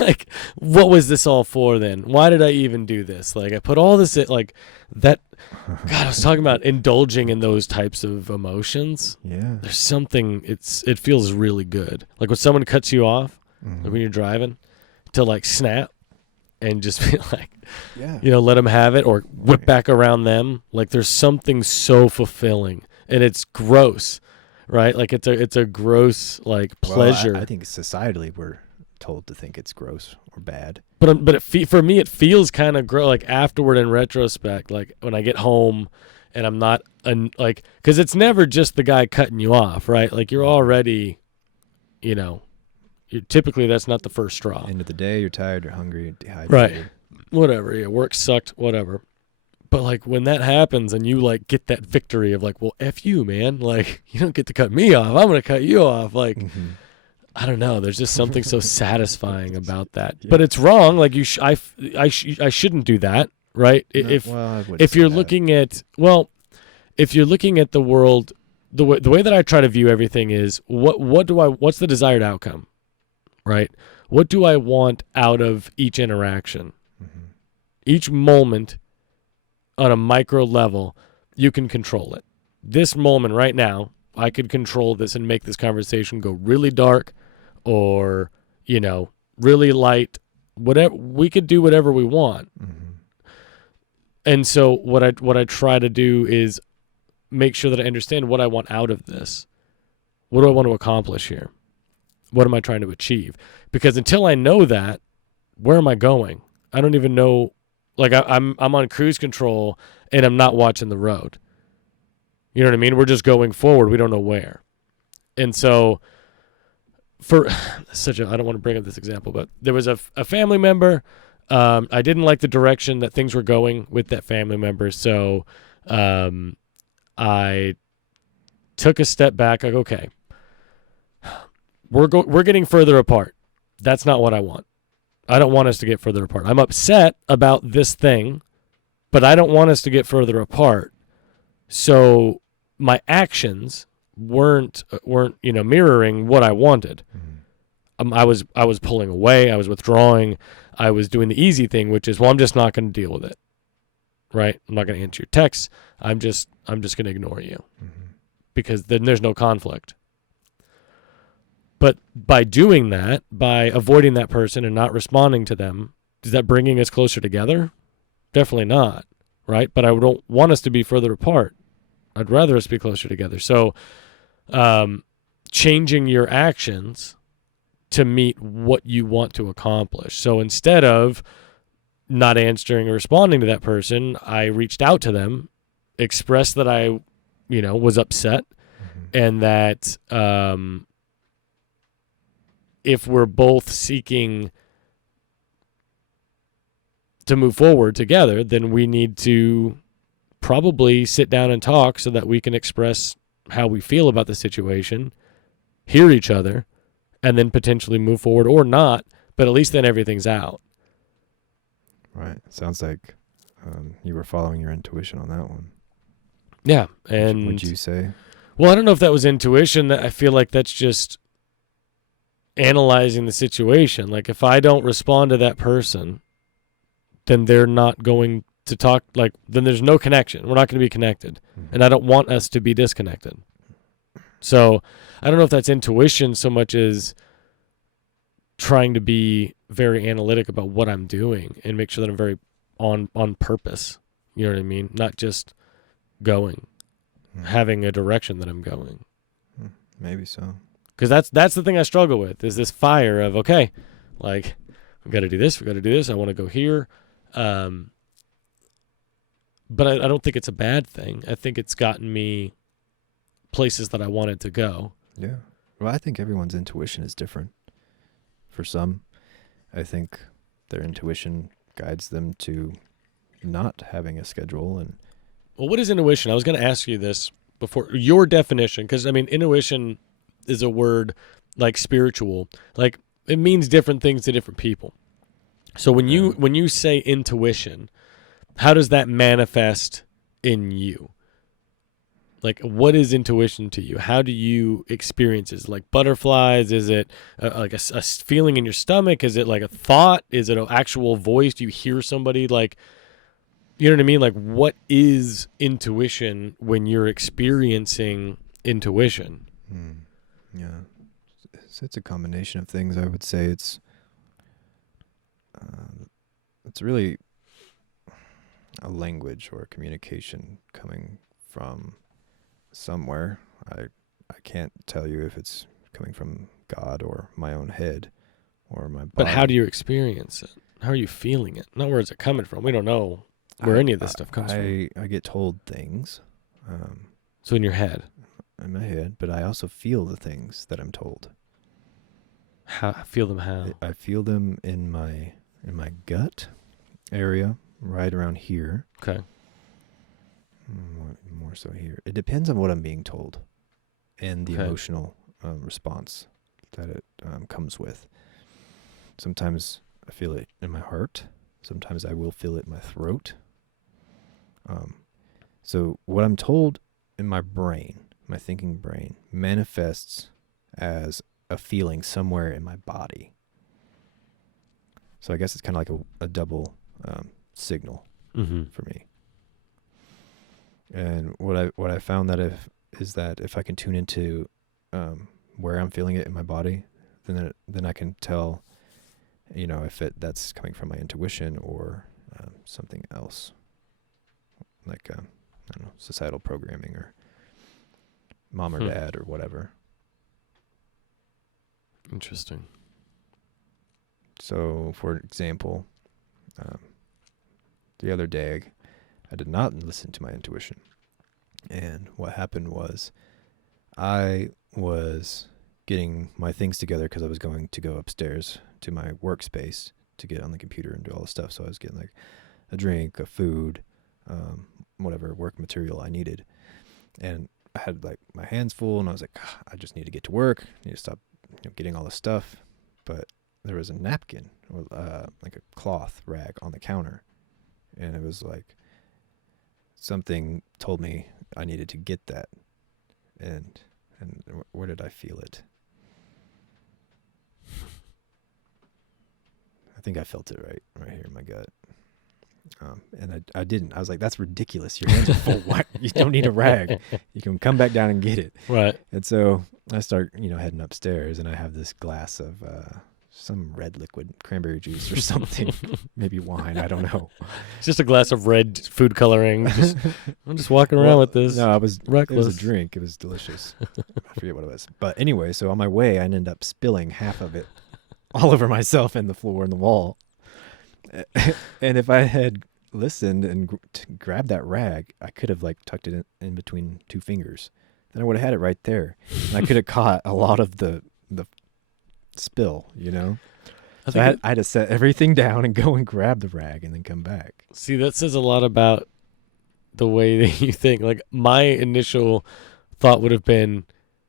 Like, what was this all for then? Why did I even do this? Like, I put all this in, like, that. God, I was talking about indulging in those types of emotions. Yeah. There's something, it feels really good. Like when someone cuts you off, like when you're driving, to like snap and just be like, let them have it, or whip back around them. Like there's something so fulfilling, and it's gross, right? Like it's a gross like pleasure. Well, I think societally we're told to think it's gross or bad, but for me it feels kind of gross, like afterward in retrospect, like when I get home and I'm not like, because it's never just the guy cutting you off, right? Like you're already, typically that's not the first straw. End of the day, you're tired, you're hungry, you're dehydrated, right? Whatever, yeah, work sucked, whatever. But like when that happens and you like get that victory of like, well, F you, man, like you don't get to cut me off, I'm gonna cut you off, like. I don't know. There's just something so satisfying about that. Yeah. But it's wrong. Like I shouldn't do that, right? No, if you're looking at the world, the way that I try to view everything is what's the desired outcome, right? What do I want out of each interaction? Each moment on a micro level, you can control it. This moment right now, I could control this and make this conversation go really dark, or really light. Whatever, we could do whatever we want. And so what I try to do is make sure that I understand what I want out of this. What do I want to accomplish here? What am I trying to achieve? Because until I know that, where am I going? I don't even know. Like I'm on cruise control and I'm not watching the road. You know what I mean? We're just going forward. We don't know where. And so I don't want to bring up this example, but there was a family member. I didn't like the direction that things were going with that family member. So I took a step back. Like, okay, we're getting further apart. That's not what I want. I don't want us to get further apart. I'm upset about this thing, but I don't want us to get further apart. So my actions weren't mirroring what I wanted. I was pulling away. I was withdrawing. I was doing the easy thing, which is, well, I'm just not going to deal with it. Right? I'm not going to answer your texts. I'm just going to ignore you, because then there's no conflict. But by doing that, by avoiding that person and not responding to them, is that bringing us closer together? Definitely not, right? But I don't want us to be further apart. I'd rather us be closer together. So changing your actions to meet what you want to accomplish. So instead of not answering or responding to that person, I reached out to them, expressed that I, was upset, and that if we're both seeking to move forward together, then we need to probably sit down and talk so that we can express how we feel about the situation, hear each other, and then potentially move forward, or not, but at least then everything's out. Right. Sounds like you were following your intuition on that one. Yeah. And would you say? Well, I don't know if that was intuition. I feel like that's just analyzing the situation. Like if I don't respond to that person, then they're not going to talk, like then there's no connection. We're not going to be connected. And I don't want us to be disconnected. So I don't know if that's intuition so much as trying to be very analytic about what I'm doing and make sure that I'm very on purpose. You know what I mean? Not just going, having a direction that I'm going. Maybe so. Because that's the thing I struggle with is this fire of, okay, like, we've got to do this, I want to go here. But I don't think it's a bad thing. I think it's gotten me places that I wanted to go. Yeah. Well, I think everyone's intuition is different. For some, I think their intuition guides them to not having a schedule. And well, what is intuition? I was going to ask you this before. Your definition, because, I mean, intuition is a word like spiritual. Like, it means different things to different people. So when you say intuition, how does that manifest in you? Like, what is intuition to you? How do you experience it? Is it like butterflies? Is it like a feeling in your stomach? Is it like a thought? Is it an actual voice? Do you hear somebody? Like, you know what I mean? Like, what is intuition when you're experiencing intuition? Yeah. It's a combination of things. I would say it's really a language or a communication coming from somewhere. I can't tell you if it's coming from God or my own head or my body. But how do you experience it? How are you feeling it? Not where is it coming from? We don't know where any of this stuff comes from. I get told things. So in your head? In my head, but I also feel the things that I'm told. How feel them? How? I feel them in my gut area, right around here. Okay. More so here. It depends on what I'm being told and the emotional response that it comes with. Sometimes I feel it in my heart. Sometimes I will feel it in my throat. So what I'm told in my brain, my thinking brain, manifests as a feeling somewhere in my body. So I guess it's kind of like a double signal for me. And what I found is that if I can tune into where I'm feeling it in my body, then I can tell, if that's coming from my intuition or something else, like I don't know, societal programming or mom or dad or whatever. Interesting. So, for example, the other day, I did not listen to my intuition. And what happened was I was getting my things together because I was going to go upstairs to my workspace to get on the computer and do all the stuff. So I was getting like a drink, a food, whatever work material I needed. And I had like my hands full and I was like, I just need to get to work. I need to stop getting all this stuff. But there was a napkin or like a cloth rag on the counter. And it was like something told me I needed to get that. And where did I feel it? I think I felt it right here in my gut. And I didn't. I was like, that's ridiculous. Your hands are full. Why? You don't need a rag. You can come back down and get it. Right. And so I start, heading upstairs, and I have this glass of some red liquid, cranberry juice or something, maybe wine. I don't know. It's just a glass of red food coloring. I'm just walking around with this. No, it was reckless. It was a drink. It was delicious. I forget what it was. But anyway, so on my way, I ended up spilling half of it all over myself and the floor and the wall. And if I had listened and grabbed that rag, I could have like tucked it in between two fingers. Then I would have had it right there. And I could have caught a lot of the spill, So I had to set everything down and go and grab the rag and then come back. See, that says a lot about the way that you think. Like, my initial thought would have been,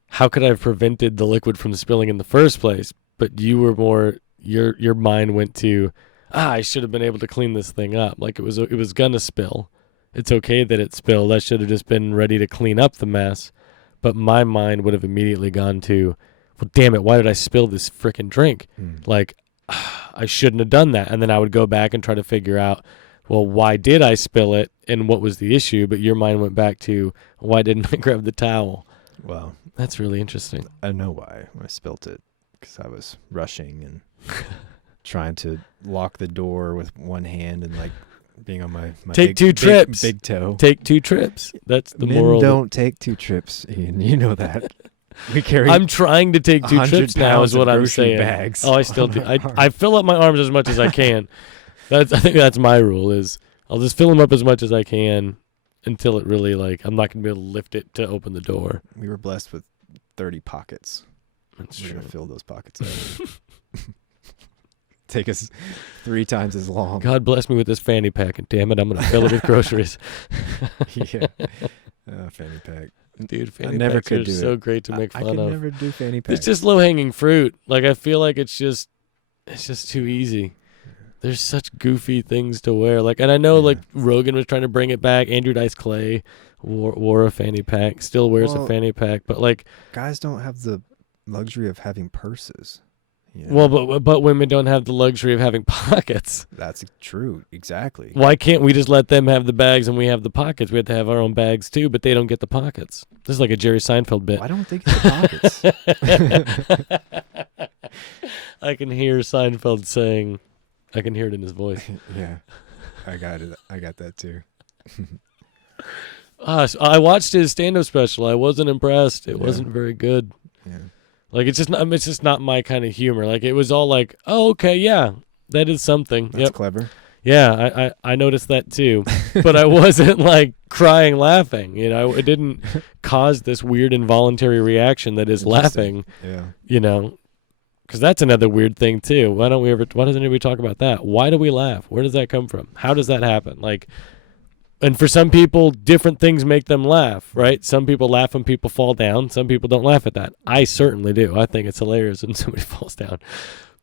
how could I have prevented the liquid from spilling in the first place? But you were more, your mind went to, I should have been able to clean this thing up. Like, it was gonna spill. It's okay that it spilled. I should have just been ready to clean up the mess. But my mind would have immediately gone to, well, damn it, why did I spill this frickin' drink? Like, I shouldn't have done that. And then I would go back and try to figure out, well, why did I spill it and what was the issue? But your mind went back to, why didn't I grab the towel? Well, That's really interesting. I know why. I spilt it because I was rushing and trying to lock the door with one hand and like being on my Take two trips. big toe. Take 2 trips. That's the Men moral. don't take 2 trips, Ian. You know that. We carry. I'm trying to take 2 100 trips now is pounds of what I'm grocery saying. bags Oh, I still on do. our arms. I fill up my arms as much as I can. I think that's my rule is I'll just fill them up as much as I can until it really like I'm not going to be able to lift it to open the door. We were blessed with 30 pockets. That's We're true. gonna fill those pockets up. Take us 3 times as long. God bless me with this fanny pack, and damn it, I'm going to fill it with groceries. Yeah. Fanny pack. Dude, fanny never packs could are do so it. great to make I fun could of. never do fanny packs. It's just low-hanging fruit. Like, I feel like it's just too easy. There's such goofy things to wear. Like, and I know, like, Rogan was trying to bring it back. Andrew Dice Clay wore a fanny pack, still wears a fanny pack. But, like... guys don't have the luxury of having purses. You know? Well, but women don't have the luxury of having pockets. That's true. Exactly. Why can't we just let them have the bags and we have the pockets? We have to have our own bags, too, but they don't get the pockets. This is like a Jerry Seinfeld bit. Why don't they get the pockets? I can hear Seinfeld saying... I can hear it in his voice. Yeah. I got it. I got that, too. So I watched his stand-up special. I wasn't impressed. It wasn't very good. Yeah. Like it's just not my kind of humor. Like it was all like, oh, okay, yeah, that is something. That's clever. Yeah, I noticed that too, but I wasn't like crying laughing. You know, it didn't cause this weird involuntary reaction that is laughing. Yeah. You know, because that's another weird thing too. Why doesn't anybody talk about that? Why do we laugh? Where does that come from? How does that happen? Like. And for some people, different things make them laugh, right? Some people laugh when people fall down. Some people don't laugh at that. I certainly do. I think it's hilarious when somebody falls down.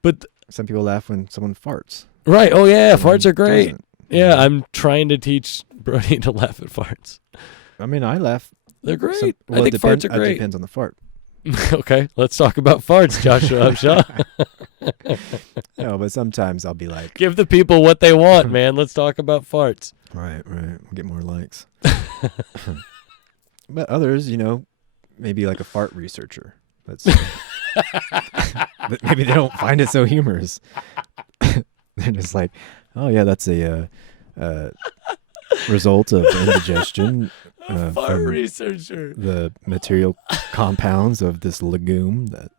But some people laugh when someone farts. Right. Oh, yeah. Farts are great. Doesn't. Yeah. I'm trying to teach Brody to laugh at farts. I mean, I laugh. They're great. Well, I think farts are great. It depends on the fart. Okay. Let's talk about farts, Joshua Upshaw. No, but sometimes I'll be like... Give the people what they want, man. Let's talk about farts. Right. We'll get more likes. But others, you know, maybe like a fart researcher. That's maybe they don't find it so humorous. They're just like, oh yeah, that's a result of indigestion Fart from researcher. the material compounds of this legume that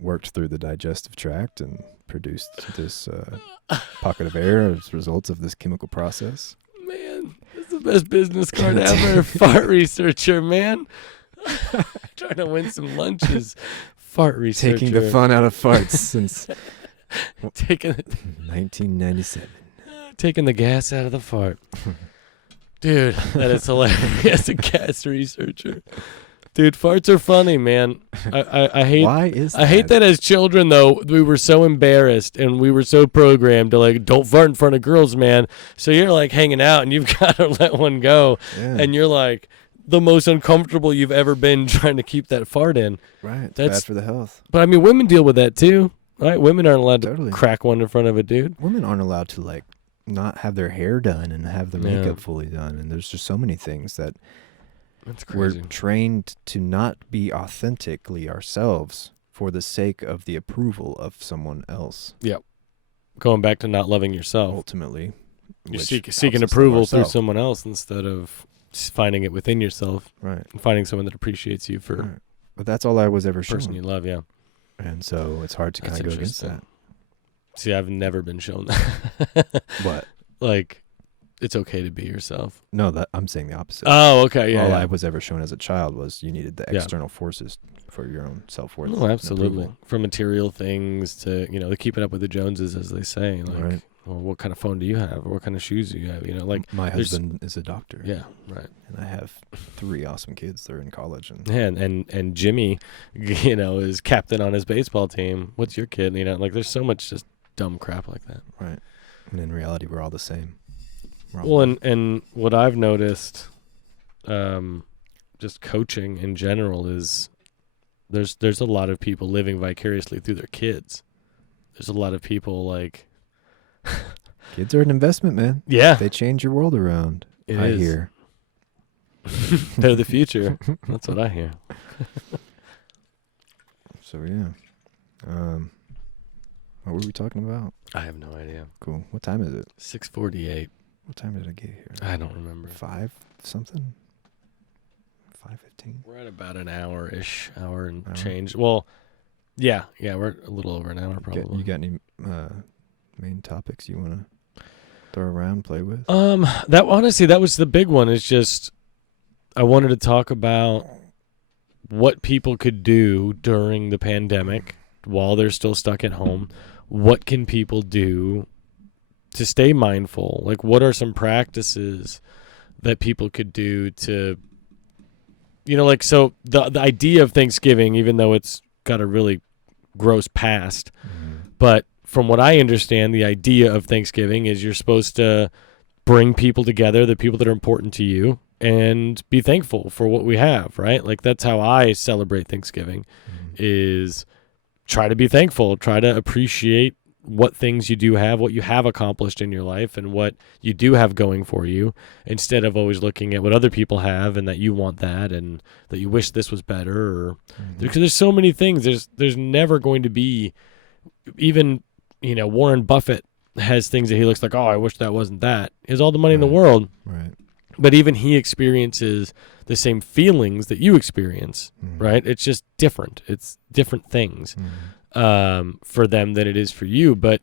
worked through the digestive tract and produced this pocket of air as a result of this chemical process. Man, that's the best business card ever. Fart researcher, man. Trying to win some lunches. Fart researcher. Taking the fun out of farts since taking 1997. Taking the gas out of the fart. Dude, that is hilarious. A gas researcher. Dude, farts are funny, man. I hate. Why is that? I hate that as children, though. We were so embarrassed and we were so programmed to like, don't fart in front of girls, man. So you're like hanging out and you've got to let one go, and you're like the most uncomfortable you've ever been trying to keep that fart in. Right, it's That's bad for the health. But I mean, women deal with that too, right? Women aren't allowed Totally. to crack one in front of a dude. Women aren't allowed to like not have their hair done and have their makeup fully done, and there's just so many things that. That's crazy. We're trained to not be authentically ourselves for the sake of the approval of someone else. Yep. Going back to not loving yourself. Ultimately, You're which seeking helps us love approval through ourselves. someone else instead of finding it within yourself. Right. And finding someone that appreciates you for Right. But that's all I was ever the person shown. you love, yeah. And so it's hard to kind That's of go against interesting. that. See, I've never been shown that. What? Like, it's okay to be yourself. No, that I'm saying the opposite. Oh, okay, yeah. all yeah. I was ever shown as a child was you needed the Yeah. external forces for your own self-worth. Oh, and absolutely. approval. From material things to, the keeping up with the Joneses, as they say. Like, Right. well, what kind of phone do you have? Or what kind of shoes do you have? Like, My there's- husband is a doctor. yeah, right. And I have 3 awesome kids. They're in college. And Yeah, and Jimmy, is captain on his baseball team. What's your kid? Like, there's so much just dumb crap like that. right. And in reality, we're all the same. We're all Well, and what I've noticed, just coaching in general is there's a lot of people living vicariously through their kids. There's a lot of people like kids are an investment, man. yeah, They change your world around. it I is. hear. They're the future. That's what I hear. So yeah. What were we talking about? I have no idea. Cool. What time is it? 6:48. What time did I get here? I don't remember. 5 something? 5:15? We're at about an hour-ish, hour and Hour? change. Well, yeah, we're a little over an hour probably. You got any main topics you want to throw around, play with? That honestly, that was the big one. Is just I wanted to talk about what people could do during the pandemic while they're still stuck at home. What can people do to stay mindful? Like, what are some practices that people could do to, like, so the idea of Thanksgiving, even though it's got a really gross past, but from what I understand, the idea of Thanksgiving is you're supposed to bring people together, the people that are important to you, and be thankful for what we have, right? Like, that's how I celebrate Thanksgiving, is try to be thankful, try to appreciate what things you do have, what you have accomplished in your life, and what you do have going for you, instead of always looking at what other people have and that you want that and that you wish this was better. Or because there's so many things. There's never going to be, even Warren Buffett has things that he looks like, oh, I wish that wasn't that. He has all the money in the world, right? But even he experiences the same feelings that you experience, right? It's just different. It's different things for them than it is for you. But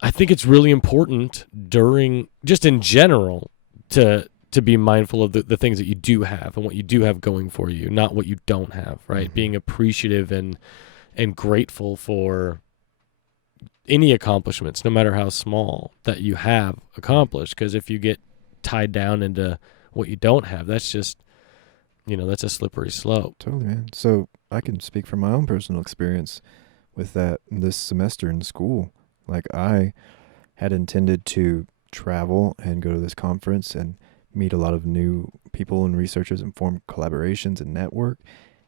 I think it's really important just in general, to be mindful of the things that you do have and what you do have going for you, not what you don't have, right? Being appreciative and grateful for any accomplishments, no matter how small, that you have accomplished. Because if you get tied down into what you don't have, that's just, that's a slippery slope. Totally, man. So I can speak from my own personal experience with that this semester in school. Like, I had intended to travel and go to this conference and meet a lot of new people and researchers and form collaborations and network,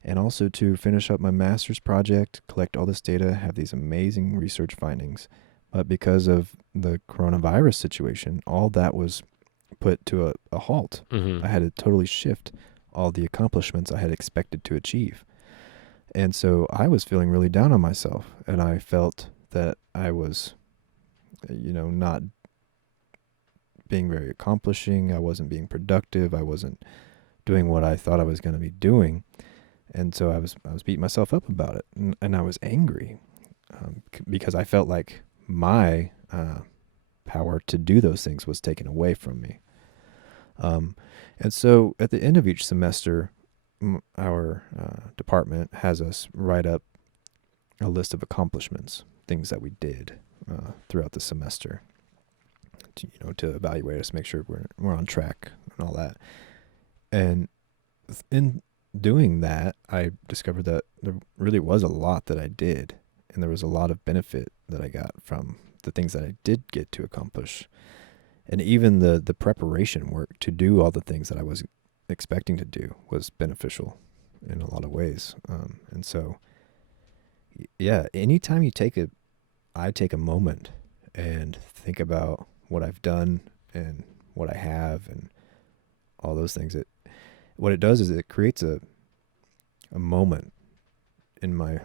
and also to finish up my master's project, collect all this data, have these amazing research findings. But because of the coronavirus situation, all that was put to a halt. I had to totally shift all the accomplishments I had expected to achieve. And so I was feeling really down on myself, and I felt that I was, not being very accomplishing. I wasn't being productive. I wasn't doing what I thought I was going to be doing. And so I was beating myself up about it, and I was angry because I felt like my power to do those things was taken away from me. And so at the end of each semester, our department has us write up a list of accomplishments, things that we did throughout the semester, to evaluate us, make sure we're on track and all that. And in doing that, I discovered that there really was a lot that I did, and there was a lot of benefit that I got from the things that I did get to accomplish. And even the preparation work to do all the things that I was expecting to do was beneficial in a lot of ways. And so, yeah, anytime I take a moment and think about what I've done and what I have and all those things, what it does is it creates a moment in my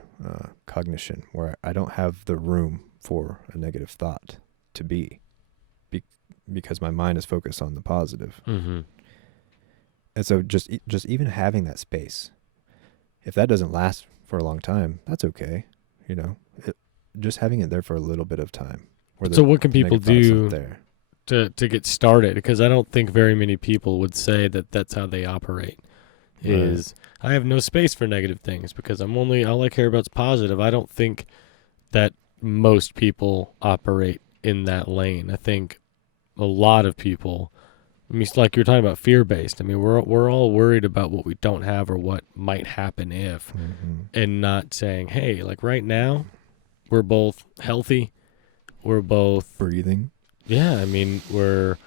cognition where I don't have the room for a negative thought to be. Because my mind is focused on the positive. And so just even having that space, if that doesn't last for a long time, that's okay. Just having it there for a little bit of time. So what can people do to get started? Because I don't think very many people would say that that's how they operate. Is I have no space for negative things because all I care about is positive. I don't think that most people operate in that lane. I think a lot of people, like you're talking about, fear-based. I mean, we're all worried about what we don't have or what might happen if, and not saying, hey, like right now, we're both healthy, we're both breathing. Yeah, I mean, we're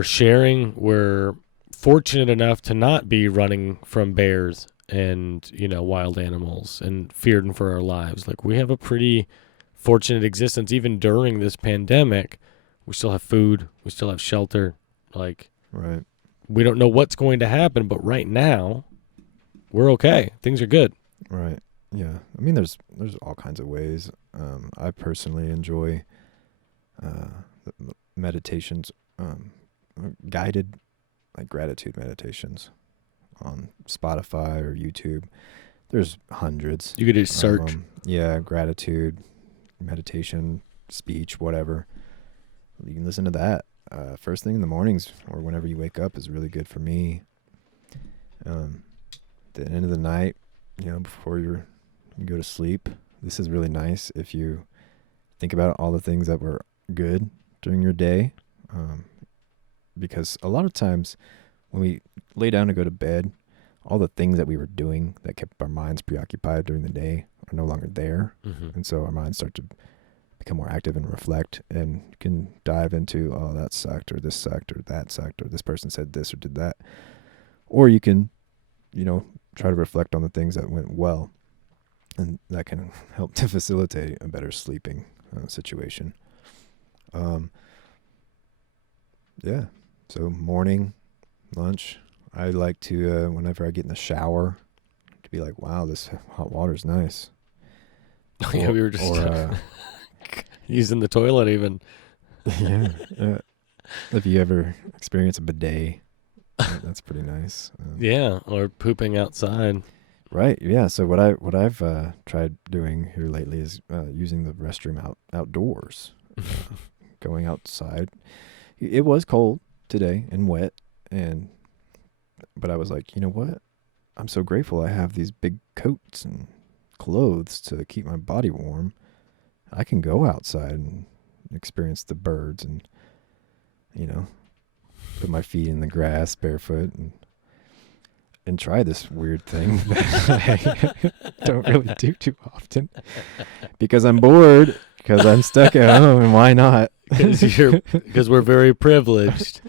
sharing. We're fortunate enough to not be running from bears and wild animals and fearing for our lives. Like, we have a pretty fortunate existence even during this pandemic. We still have food. We still have shelter. Like, right. we don't know what's going to happen, but right now we're okay. Things are good. Right. Yeah. I mean, there's all kinds of ways. I personally enjoy meditations, guided like gratitude meditations on Spotify or YouTube. There's hundreds. You could do search. Yeah, gratitude, meditation, speech, whatever. You can listen to that first thing in the mornings or whenever you wake up is really good for me. The end of the night, before you go to sleep, this is really nice if you think about all the things that were good during your day. Because a lot of times when we lay down to go to bed, all the things that we were doing that kept our minds preoccupied during the day are no longer there. Mm-hmm. And so our minds start to become more active and reflect, and you can dive into, oh, that sucked, or this sucked, or that sucked, or this person said this or did that. Or you can, try to reflect on the things that went well. And that can help to facilitate a better sleeping situation. Yeah. So morning, lunch, I like to, whenever I get in the shower, to be like, wow, this hot water's nice. Yeah, we were just using the toilet even. Yeah. If you ever experience a bidet, that's pretty nice. Yeah, or pooping outside. Right. Yeah. So what I've tried doing here lately is using the restroom outdoors, going outside. It was cold today and wet, but I was like, you know what? I'm so grateful I have these big coats and clothes to keep my body warm. I can go outside and experience the birds and, put my feet in the grass barefoot and try this weird thing that I don't really do too often because I'm bored, because I'm stuck at home, and why not? Because we're very privileged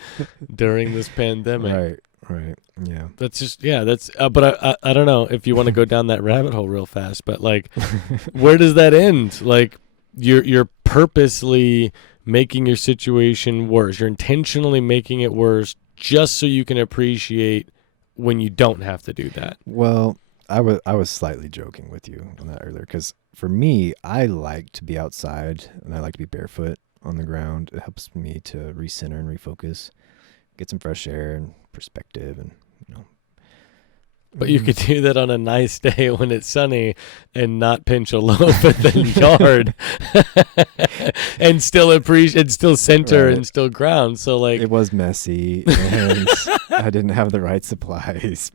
during this pandemic. Right. Yeah. That's just, but I don't know if you want to go down that rabbit hole real fast, but like, where does that end? Like, you're purposely making your situation worse. You're intentionally making it worse just so you can appreciate when you don't have to do that. Well, I was slightly joking with you on that earlier, because for me, I like to be outside and I like to be barefoot on the ground. It helps me to recenter and refocus, get some fresh air and perspective, and But you could do that on a nice day when it's sunny and not pinch a loaf at the yard and still appreciate, and still center, right, and still ground. So like, it was messy and I didn't have the right supplies,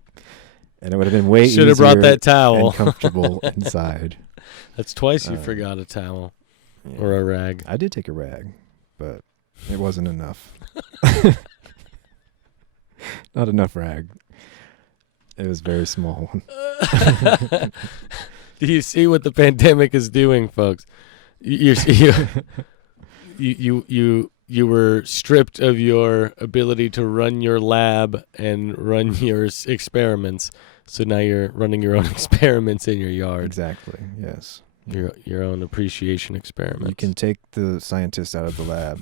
and it would have been way should have brought that towel and comfortable inside. That's twice you forgot a towel or a rag. I did take a rag, but it wasn't enough. Not enough rag. It was very small. Do you see what the pandemic is doing, folks? You were stripped of your ability to run your lab and run your experiments. So now you're running your own experiments in your yard. Exactly. Yes. Your own appreciation experiments. You can take the scientist out of the lab,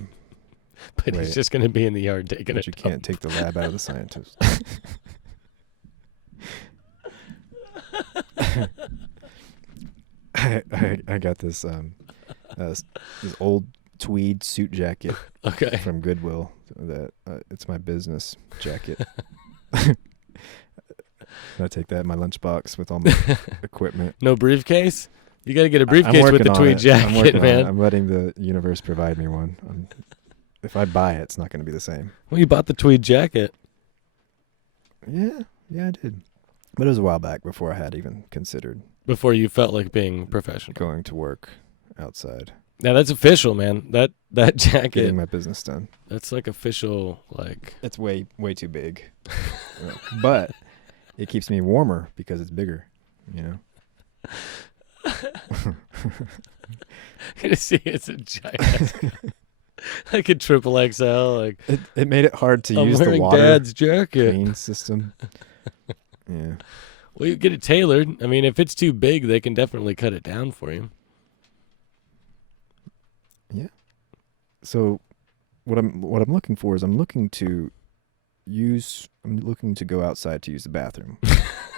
but he's just going to be in the yard taking it. But you can't take the lab out of the scientist. I got this this old tweed suit jacket from Goodwill. That it's my business jacket. I take that in my lunchbox with all my equipment. No briefcase? You got to get a briefcase with the tweed jacket, man. I'm letting the universe provide me one. If I buy it, it's not going to be the same. Well, you bought the tweed jacket. Yeah, I did. But it was a while back before I had even considered. Before you felt like being professional. Going to work outside. Now that's official, man. That jacket. Getting my business done. That's like official, like. It's way too big. But it keeps me warmer because it's bigger, You see, it's a giant. Like a triple XL. Like it made it hard to use the water Dad's jacket clean system. Yeah. Well, you get it tailored. I mean, if it's too big, they can definitely cut it down for you. Yeah. So, what I'm looking for is I'm looking to I'm looking to go outside to use the bathroom.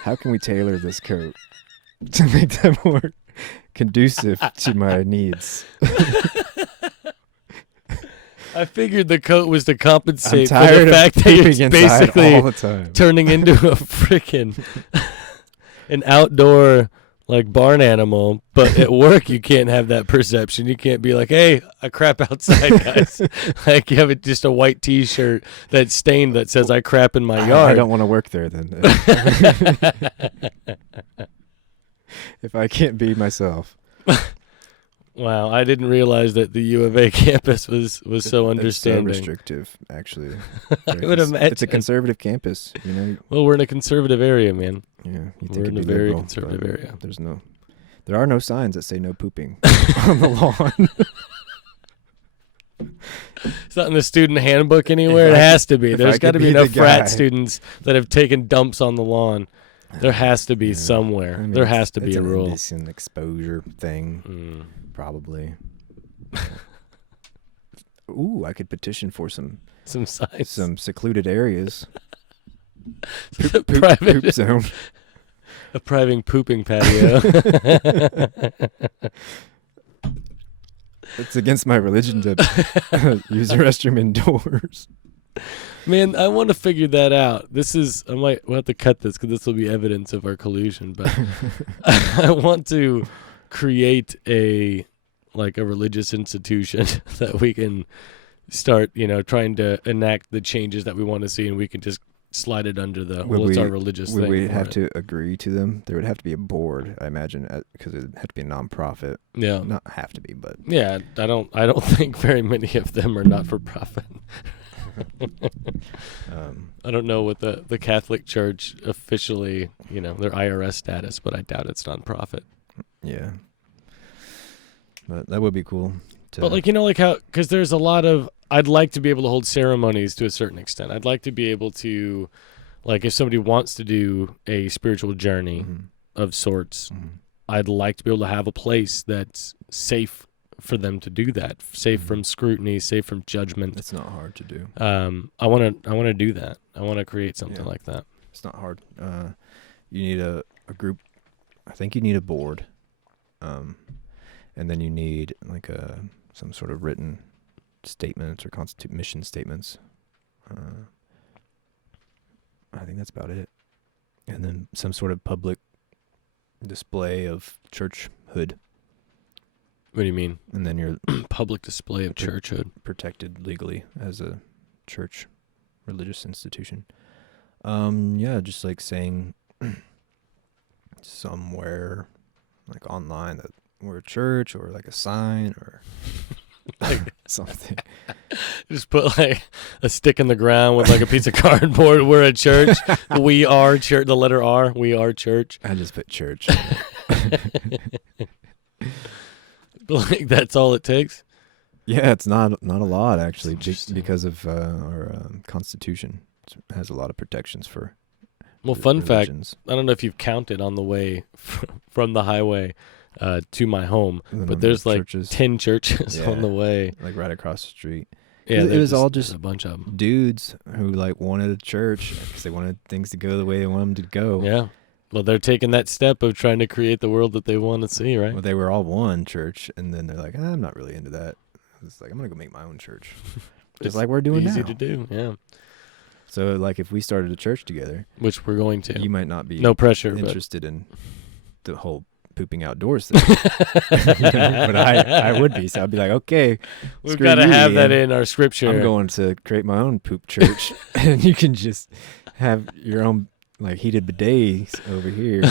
How can we tailor this coat to make that more conducive to my needs? I figured the coat was to compensate for tired the of fact that pooping it's inside basically all the time. turning into a freaking an outdoor like barn animal. But at work, you can't have that perception. You can't be like, "Hey, I crap outside, guys." Like you have just a white T-shirt that's stained that says "I crap in my yard." I don't want to work there then. If I can't be myself. Wow, I didn't realize that the U of A campus was so understanding. It's so restrictive, actually. I would imagine. It's a conservative campus, you know. Well, we're in a conservative area, man. Yeah, We're in a very conservative area. There are no signs that say no pooping on the lawn. It's not in the student handbook anywhere. It has to be. There's got to be enough frat students that have taken dumps on the lawn. There has to be somewhere. There has to be a rule. It's an exposure thing, probably. Ooh, I could petition for some signs, some secluded areas. Private poop zone. A private pooping patio. It's against my religion to use the restroom indoors. Man, I want to figure that out. We'll have to cut this because this will be evidence of our collusion. But I want to create a religious institution that we can start, trying to enact the changes that we want to see, and we can just slide it under it's our religious thing. Would we have to agree to them? There would have to be a board, I imagine, because it would have to be a nonprofit. Yeah, not have to be, but yeah, I don't think very many of them are not for profit. I don't know what the Catholic Church officially, their IRS status, but I doubt it's nonprofit. Yeah, but that would be cool. But because there's a lot of, I'd like to be able to hold ceremonies to a certain extent. I'd like to be able to, if somebody wants to do a spiritual journey of sorts, I'd like to be able to have a place that's safe for them to do that, safe from scrutiny, safe from judgment. It's not hard to do. I want to do that. I want to create something like that. It's not hard. You need a group. I think you need a board, and then you need some sort of written statements or mission statements. I think that's about it. And then some sort of public display of churchhood. What do you mean? And then your public display of churchhood. Protected legally as a church religious institution. Yeah, just saying somewhere online that we're a church, or a sign or something. Just put a stick in the ground with a piece of cardboard. We're a church. We are church. The letter R. We are church. I just put church. That's all it takes. Yeah, it's not a lot actually, just because of our Constitution. It has a lot of protections for. Well, fun religions. Fact, I don't know if you've counted on the way from the highway to my home, but there's churches. 10 churches on the way, right across the street. Yeah, it was all just a bunch of them. Dudes who wanted a church because they wanted things to go the way they want them to go. Yeah. Well, they're taking that step of trying to create the world that they want to see, right? Well, they were all one church, and then they're like, I'm not really into that. It's I'm going to go make my own church. Just like we're doing easy now. To do, yeah. So, if we started a church together. Which we're going to. You might not be no pressure, interested in the whole pooping outdoors thing. But I would be. So I'd be like, okay. We've got to have that in our scripture. I'm going to create my own poop church. And you can just have your own heated bidets over here.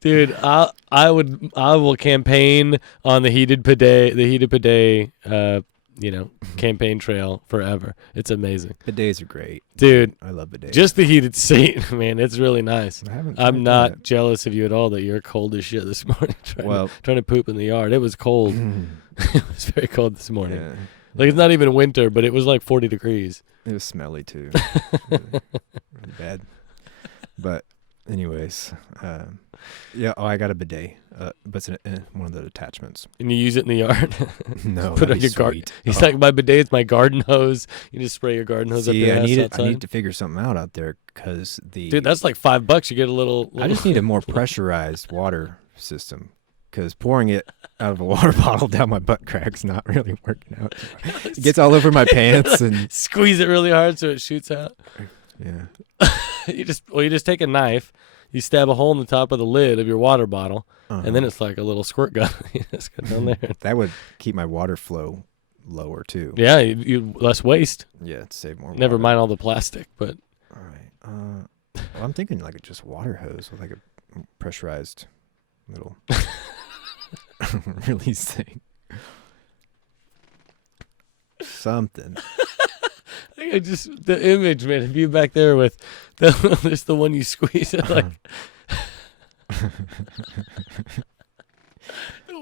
Dude, I will campaign on the heated bidet campaign trail forever. It's amazing. Bidets are great. Dude, I love bidets. Just the heated seat, man, it's really nice. I'm not that. Jealous of you at all that you're cold as shit this morning trying to poop in the yard. It was cold. It was very cold this morning. Yeah. It's not even winter, but it was 40 degrees. It was smelly too. Really bad. But Anyways, yeah. Oh, I got a bidet, but it's one of the attachments. And you use it in the yard. No, Put that'd on be your garden. sweet. He's like, my bidet is my garden hose. You just spray your garden hose up See, your ass I outside. need to figure something out there because Dude, that's like $5. You get a little. I just need a more pressurized water system because pouring it out of a water bottle down my butt crack's not really working out. It gets all over my pants and squeeze it really hard so it shoots out. yeah. You just take a knife, you stab a hole in the top of the lid of your water bottle, and then it's like a little squirt gun. You just go down there. That would keep my water flow lower too. Yeah, you less waste. Yeah, to save more. Never water. mind all the plastic, but All right. Well, I'm thinking like just water hose with like a pressurized little release thing. Something. I just the image, man. If you back there with just the one you squeeze it like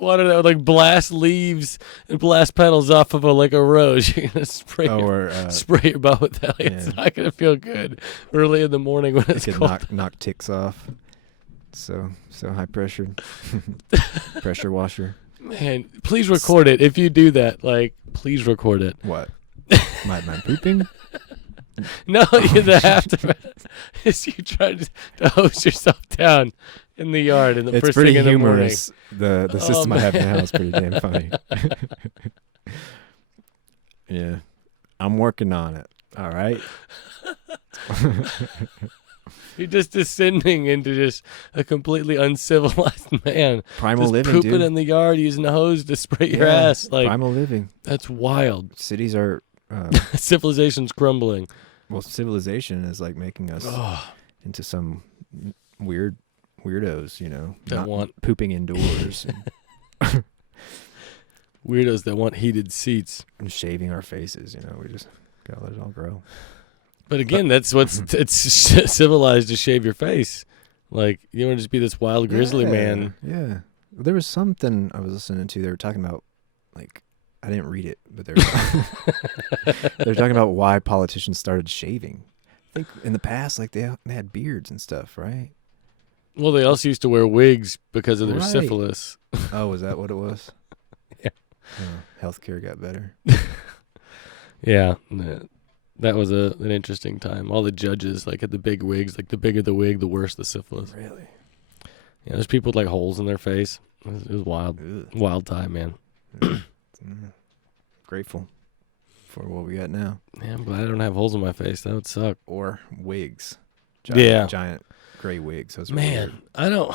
water that would like blast leaves and blast petals off of a rose. You're gonna spray your butt with that. Like, it's not gonna feel good early in the morning when it's cold. Knock ticks off. So high pressure. Pressure washer. Man, please record it. If you do that, like, please record it. What? My pooping? No, the aftermath is you try to hose yourself down in the yard in the It's first pretty thing in humorous. the morning. The system I have now is pretty damn funny. Yeah. I'm working on it. All right. You're just descending into just a completely uncivilized man. Primal just living, pooping dude. in the yard using a hose to spray your ass. Like, primal living. That's wild. Cities are... Civilization's crumbling. Well, civilization is like making us into some weirdos, that not want pooping indoors weirdos that want heated seats and shaving our faces. We just gotta let it all grow. But again, that's it's civilized to shave your face. Like, you want to just be this wild grizzly man. Yeah. There was something I was listening to. They were talking about, like, I didn't read it, but they were talking about why politicians started shaving. I think in the past, like, they had beards and stuff, right? Well, they also used to wear wigs because of their syphilis. Oh, was that what it was? Yeah. Healthcare got better. Yeah. That was an interesting time. All the judges, like, had the big wigs. Like, the bigger the wig, the worse the syphilis. Really? Yeah, there's people with, like, holes in their face. It was wild. Ugh. Wild time, man. Grateful for what we got now. Yeah, I'm glad I don't have holes in my face. That would suck. Or wigs. Giant gray wigs. Those man, I don't.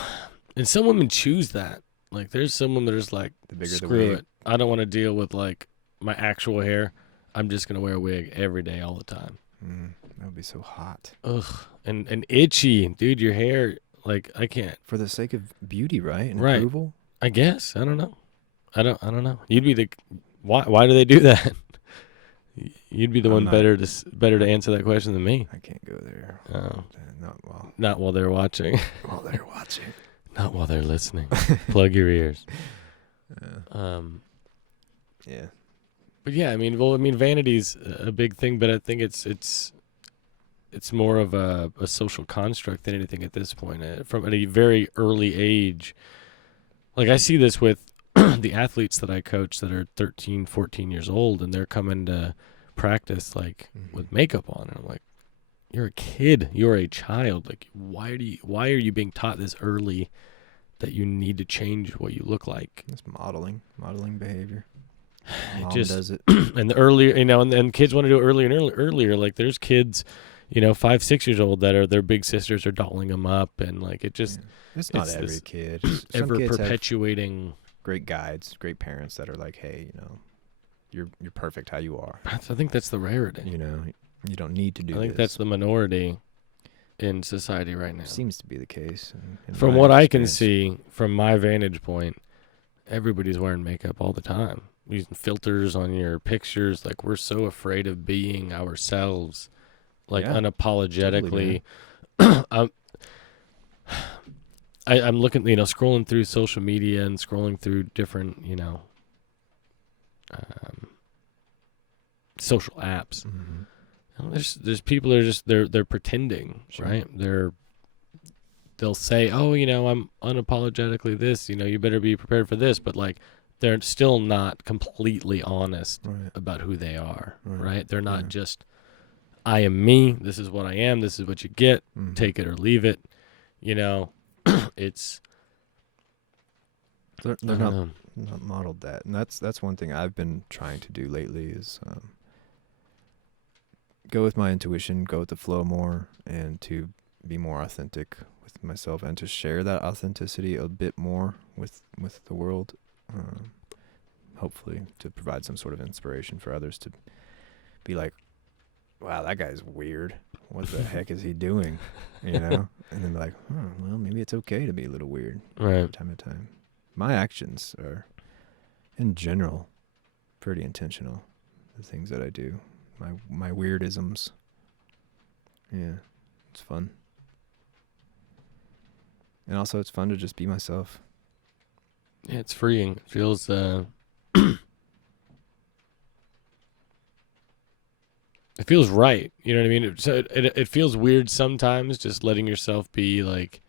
And some women choose that. Like, there's some women that are just like, the bigger screw the wig. it. I don't want to deal with, like, my actual hair. I'm just going to wear a wig every day, all the time. That would be so hot. Ugh. And itchy. Dude, your hair, like, I can't. For the sake of beauty, right? And right. approval? I guess. I don't know. I don't know. You'd be the... Why do they do that? You'd be the one better to answer that question than me. I can't go there. Oh. Not while they're watching. While they're watching. Not while they're listening. Plug your ears. Yeah. But yeah, vanity's a big thing, but I think it's more of a social construct than anything at this point. From at a very early age, like, I see this with the athletes that I coach that are 13, 14 years old, and they're coming to practice, like, with makeup on, and I'm like, you're a kid, you're a child. Like, why are you being taught this early that you need to change what you look like? It's modeling behavior. Mom just does it. And the earlier, and kids want to do it earlier and earlier. Like, there's kids, 5, 6 years old that are their big sisters are dolling them up, and like, it just it's not every kid. Ever kids perpetuating. Great guides, great parents that are like, hey, you're perfect how you are. I think that's the rarity. You don't need to do this. I think that's the minority in society right now. Seems to be the case. From what I can see, from my vantage point, everybody's wearing makeup all the time. Using filters on your pictures. Like, we're so afraid of being ourselves, like, unapologetically. Totally, I'm looking, scrolling through social media and scrolling through different, social apps. Mm-hmm. There's people that are just they're pretending, Sure. right? They're they'll say, oh, I'm unapologetically this, you better be prepared for this, but like they're still not completely honest Right. about who they are, Right. right? They're not Yeah. just, I am me, this is what I am, this is what you get, take it or leave it. It's They're I don't know. not modeled that, and that's one thing I've been trying to do lately is go with my intuition, go with the flow more, and to be more authentic with myself, and to share that authenticity a bit more with the world. Hopefully, to provide some sort of inspiration for others to be like, "Wow, that guy's weird. What the heck is he doing?" And then be like, well, maybe it's okay to be a little weird Right. from time to time. My actions are, in general, pretty intentional. The things that I do, my weirdisms. Yeah, it's fun. And also, it's fun to just be myself. Yeah, it's freeing. It feels it feels right. You know what I mean? It feels weird sometimes just letting yourself be like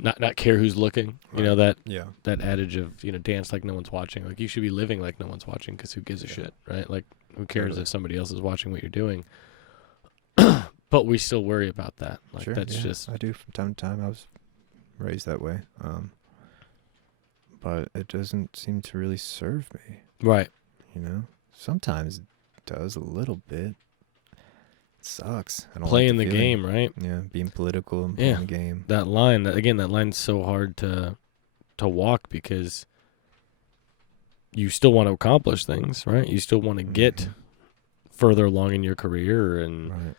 not care who's looking. Right. That Yeah. that adage of, dance like no one's watching. Like you should be living like no one's watching because who gives a shit, right? Like who cares Totally. if somebody else is watching what you're doing? But we still worry about that. Like Sure, that's yeah, just I do from time to time. I was raised that way. But it doesn't seem to really serve me. right. Sometimes it does a little bit. It sucks. I don't Playing like the feeling. game, right? Yeah, being political and playing Yeah. the game. That line, that line's so hard to walk because you still want to accomplish things, right? You still want to get further along in your career and, Right.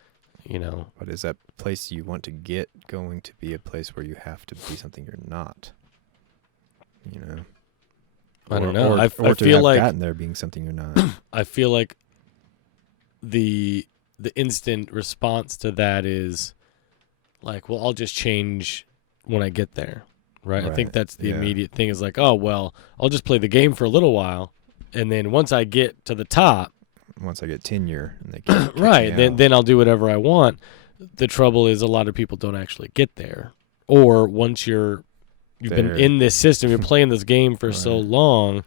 But is that place you want to get going to be a place where you have to be something you're not? I don't know. Or I to feel have like gotten there being something you're not. I feel like the instant response to that is like, well, I'll just change when I get there, right? I think Right, that's the yeah. immediate thing is like, oh, well, I'll just play the game for a little while, and then once I get to the top, Once I get tenure and they kick right, me out. then I'll do whatever I want. The trouble is a lot of people don't actually get there, or once you've been There. in this system, you're playing this game for so Right. long,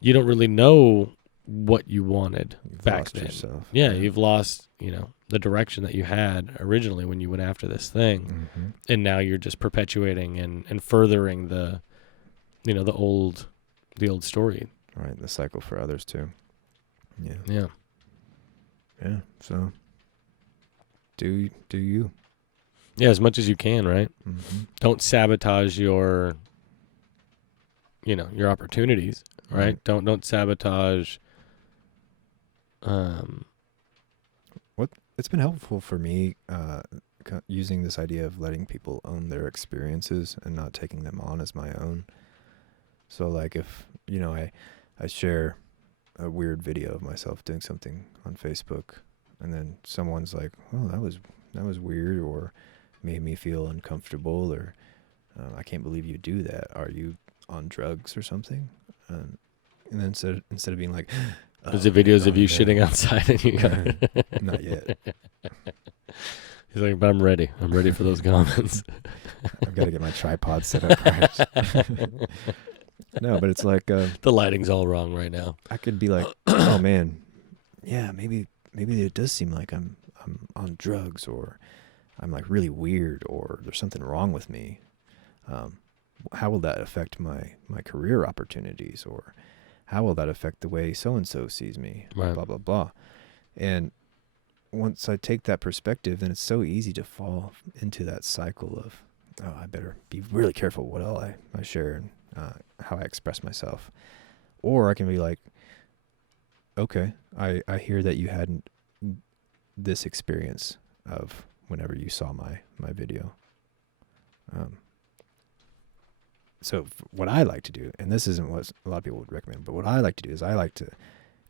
you don't really know what you wanted You've back lost then. yourself. Yeah, you've lost, the direction that you had originally when you went after this thing. And now you're just perpetuating and furthering the old story. Right, the cycle for others too. Yeah. Yeah. Yeah. So do you? Yeah, as much as you can, right? Mm-hmm. Don't sabotage your your opportunities, right? Don't sabotage It's been helpful for me using this idea of letting people own their experiences and not taking them on as my own. So like if, I share a weird video of myself doing something on Facebook and then someone's like, "Oh, that was weird," or made me feel uncomfortable, or "I can't believe you do that. Are you on drugs or something?" And then instead of being like, there's the videos of you no. shitting outside and you got Not yet. He's like, but I'm ready. I'm ready for those comments. I've got to get my tripod set up right. No, but it's like The lighting's all wrong right now. I could be like, "Oh man, yeah, maybe it does seem like I'm on drugs, or I'm like really weird, or there's something wrong with me. How will that affect my career opportunities, or how will that affect the way so and so sees me?" Right. Blah blah blah. And once I take that perspective, then it's so easy to fall into that cycle of, "Oh, I better be really careful what all I share and how I express myself." Or I can be like, "Okay, I hear that you had this experience of whenever you saw my video." So what I like to do, and this isn't what a lot of people would recommend, but what I like to do is I like to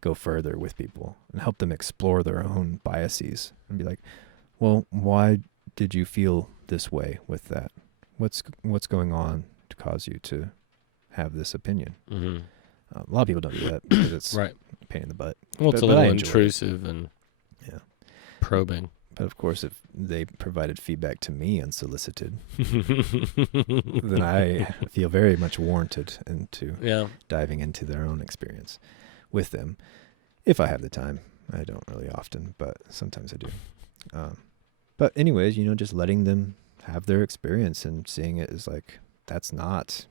go further with people and help them explore their own biases and be like, "Well, why did you feel this way with that? What's going on to cause you to have this opinion?" Mm-hmm. A lot of people don't do that because it's Right. a pain in the butt. Well, it's But a little I enjoy it. intrusive and Yeah. probing. But of course, if they provided feedback to me unsolicited, then I feel very much warranted into diving into their own experience with them. If I have the time. I don't really often, but sometimes I do. But anyways, just letting them have their experience and seeing it as like, that's not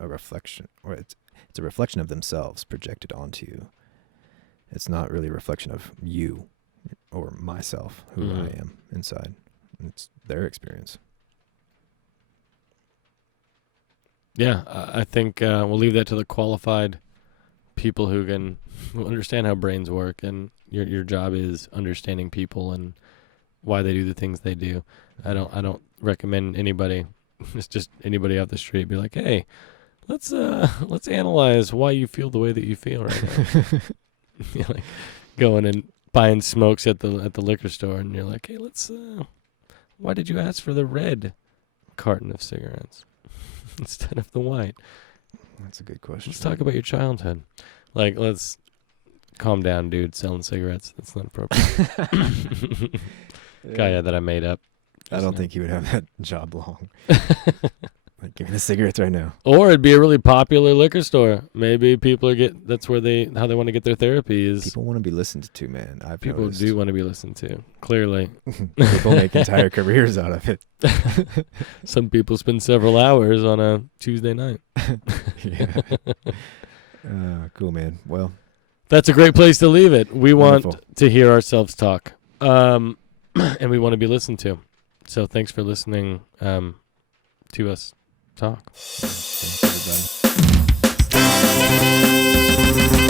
a reflection, or it's a reflection of themselves projected onto you. It's not really a reflection of you or myself, who I am inside. It's their experience. Yeah, I think we'll leave that to the qualified people who understand how brains work, and your job is understanding people and why they do the things they do. I don't recommend anybody, it's just anybody off the street, be like, hey, let's analyze why you feel the way that you feel right now. You're like going and buying smokes at the liquor store, and you're like, hey, why did you ask for the red carton of cigarettes instead of the white? That's a good question. Let's talk about your childhood. Like, let's calm down, dude. Selling cigarettes, that's not appropriate. Guy that I made up. I don't think he would have that job long. Like, give me the cigarettes right now. Or it'd be a really popular liquor store. Maybe people that's how they want to get their therapy is. People want to be listened to, man. People noticed. Do want to be listened to. Clearly, people make entire careers out of it. Some people spend several hours on a Tuesday night. Yeah. Cool, man. Well, that's a great place to leave it. We wonderful. Want to hear ourselves talk, and we want to be listened to. So thanks for listening to us talk. Thanks, everybody.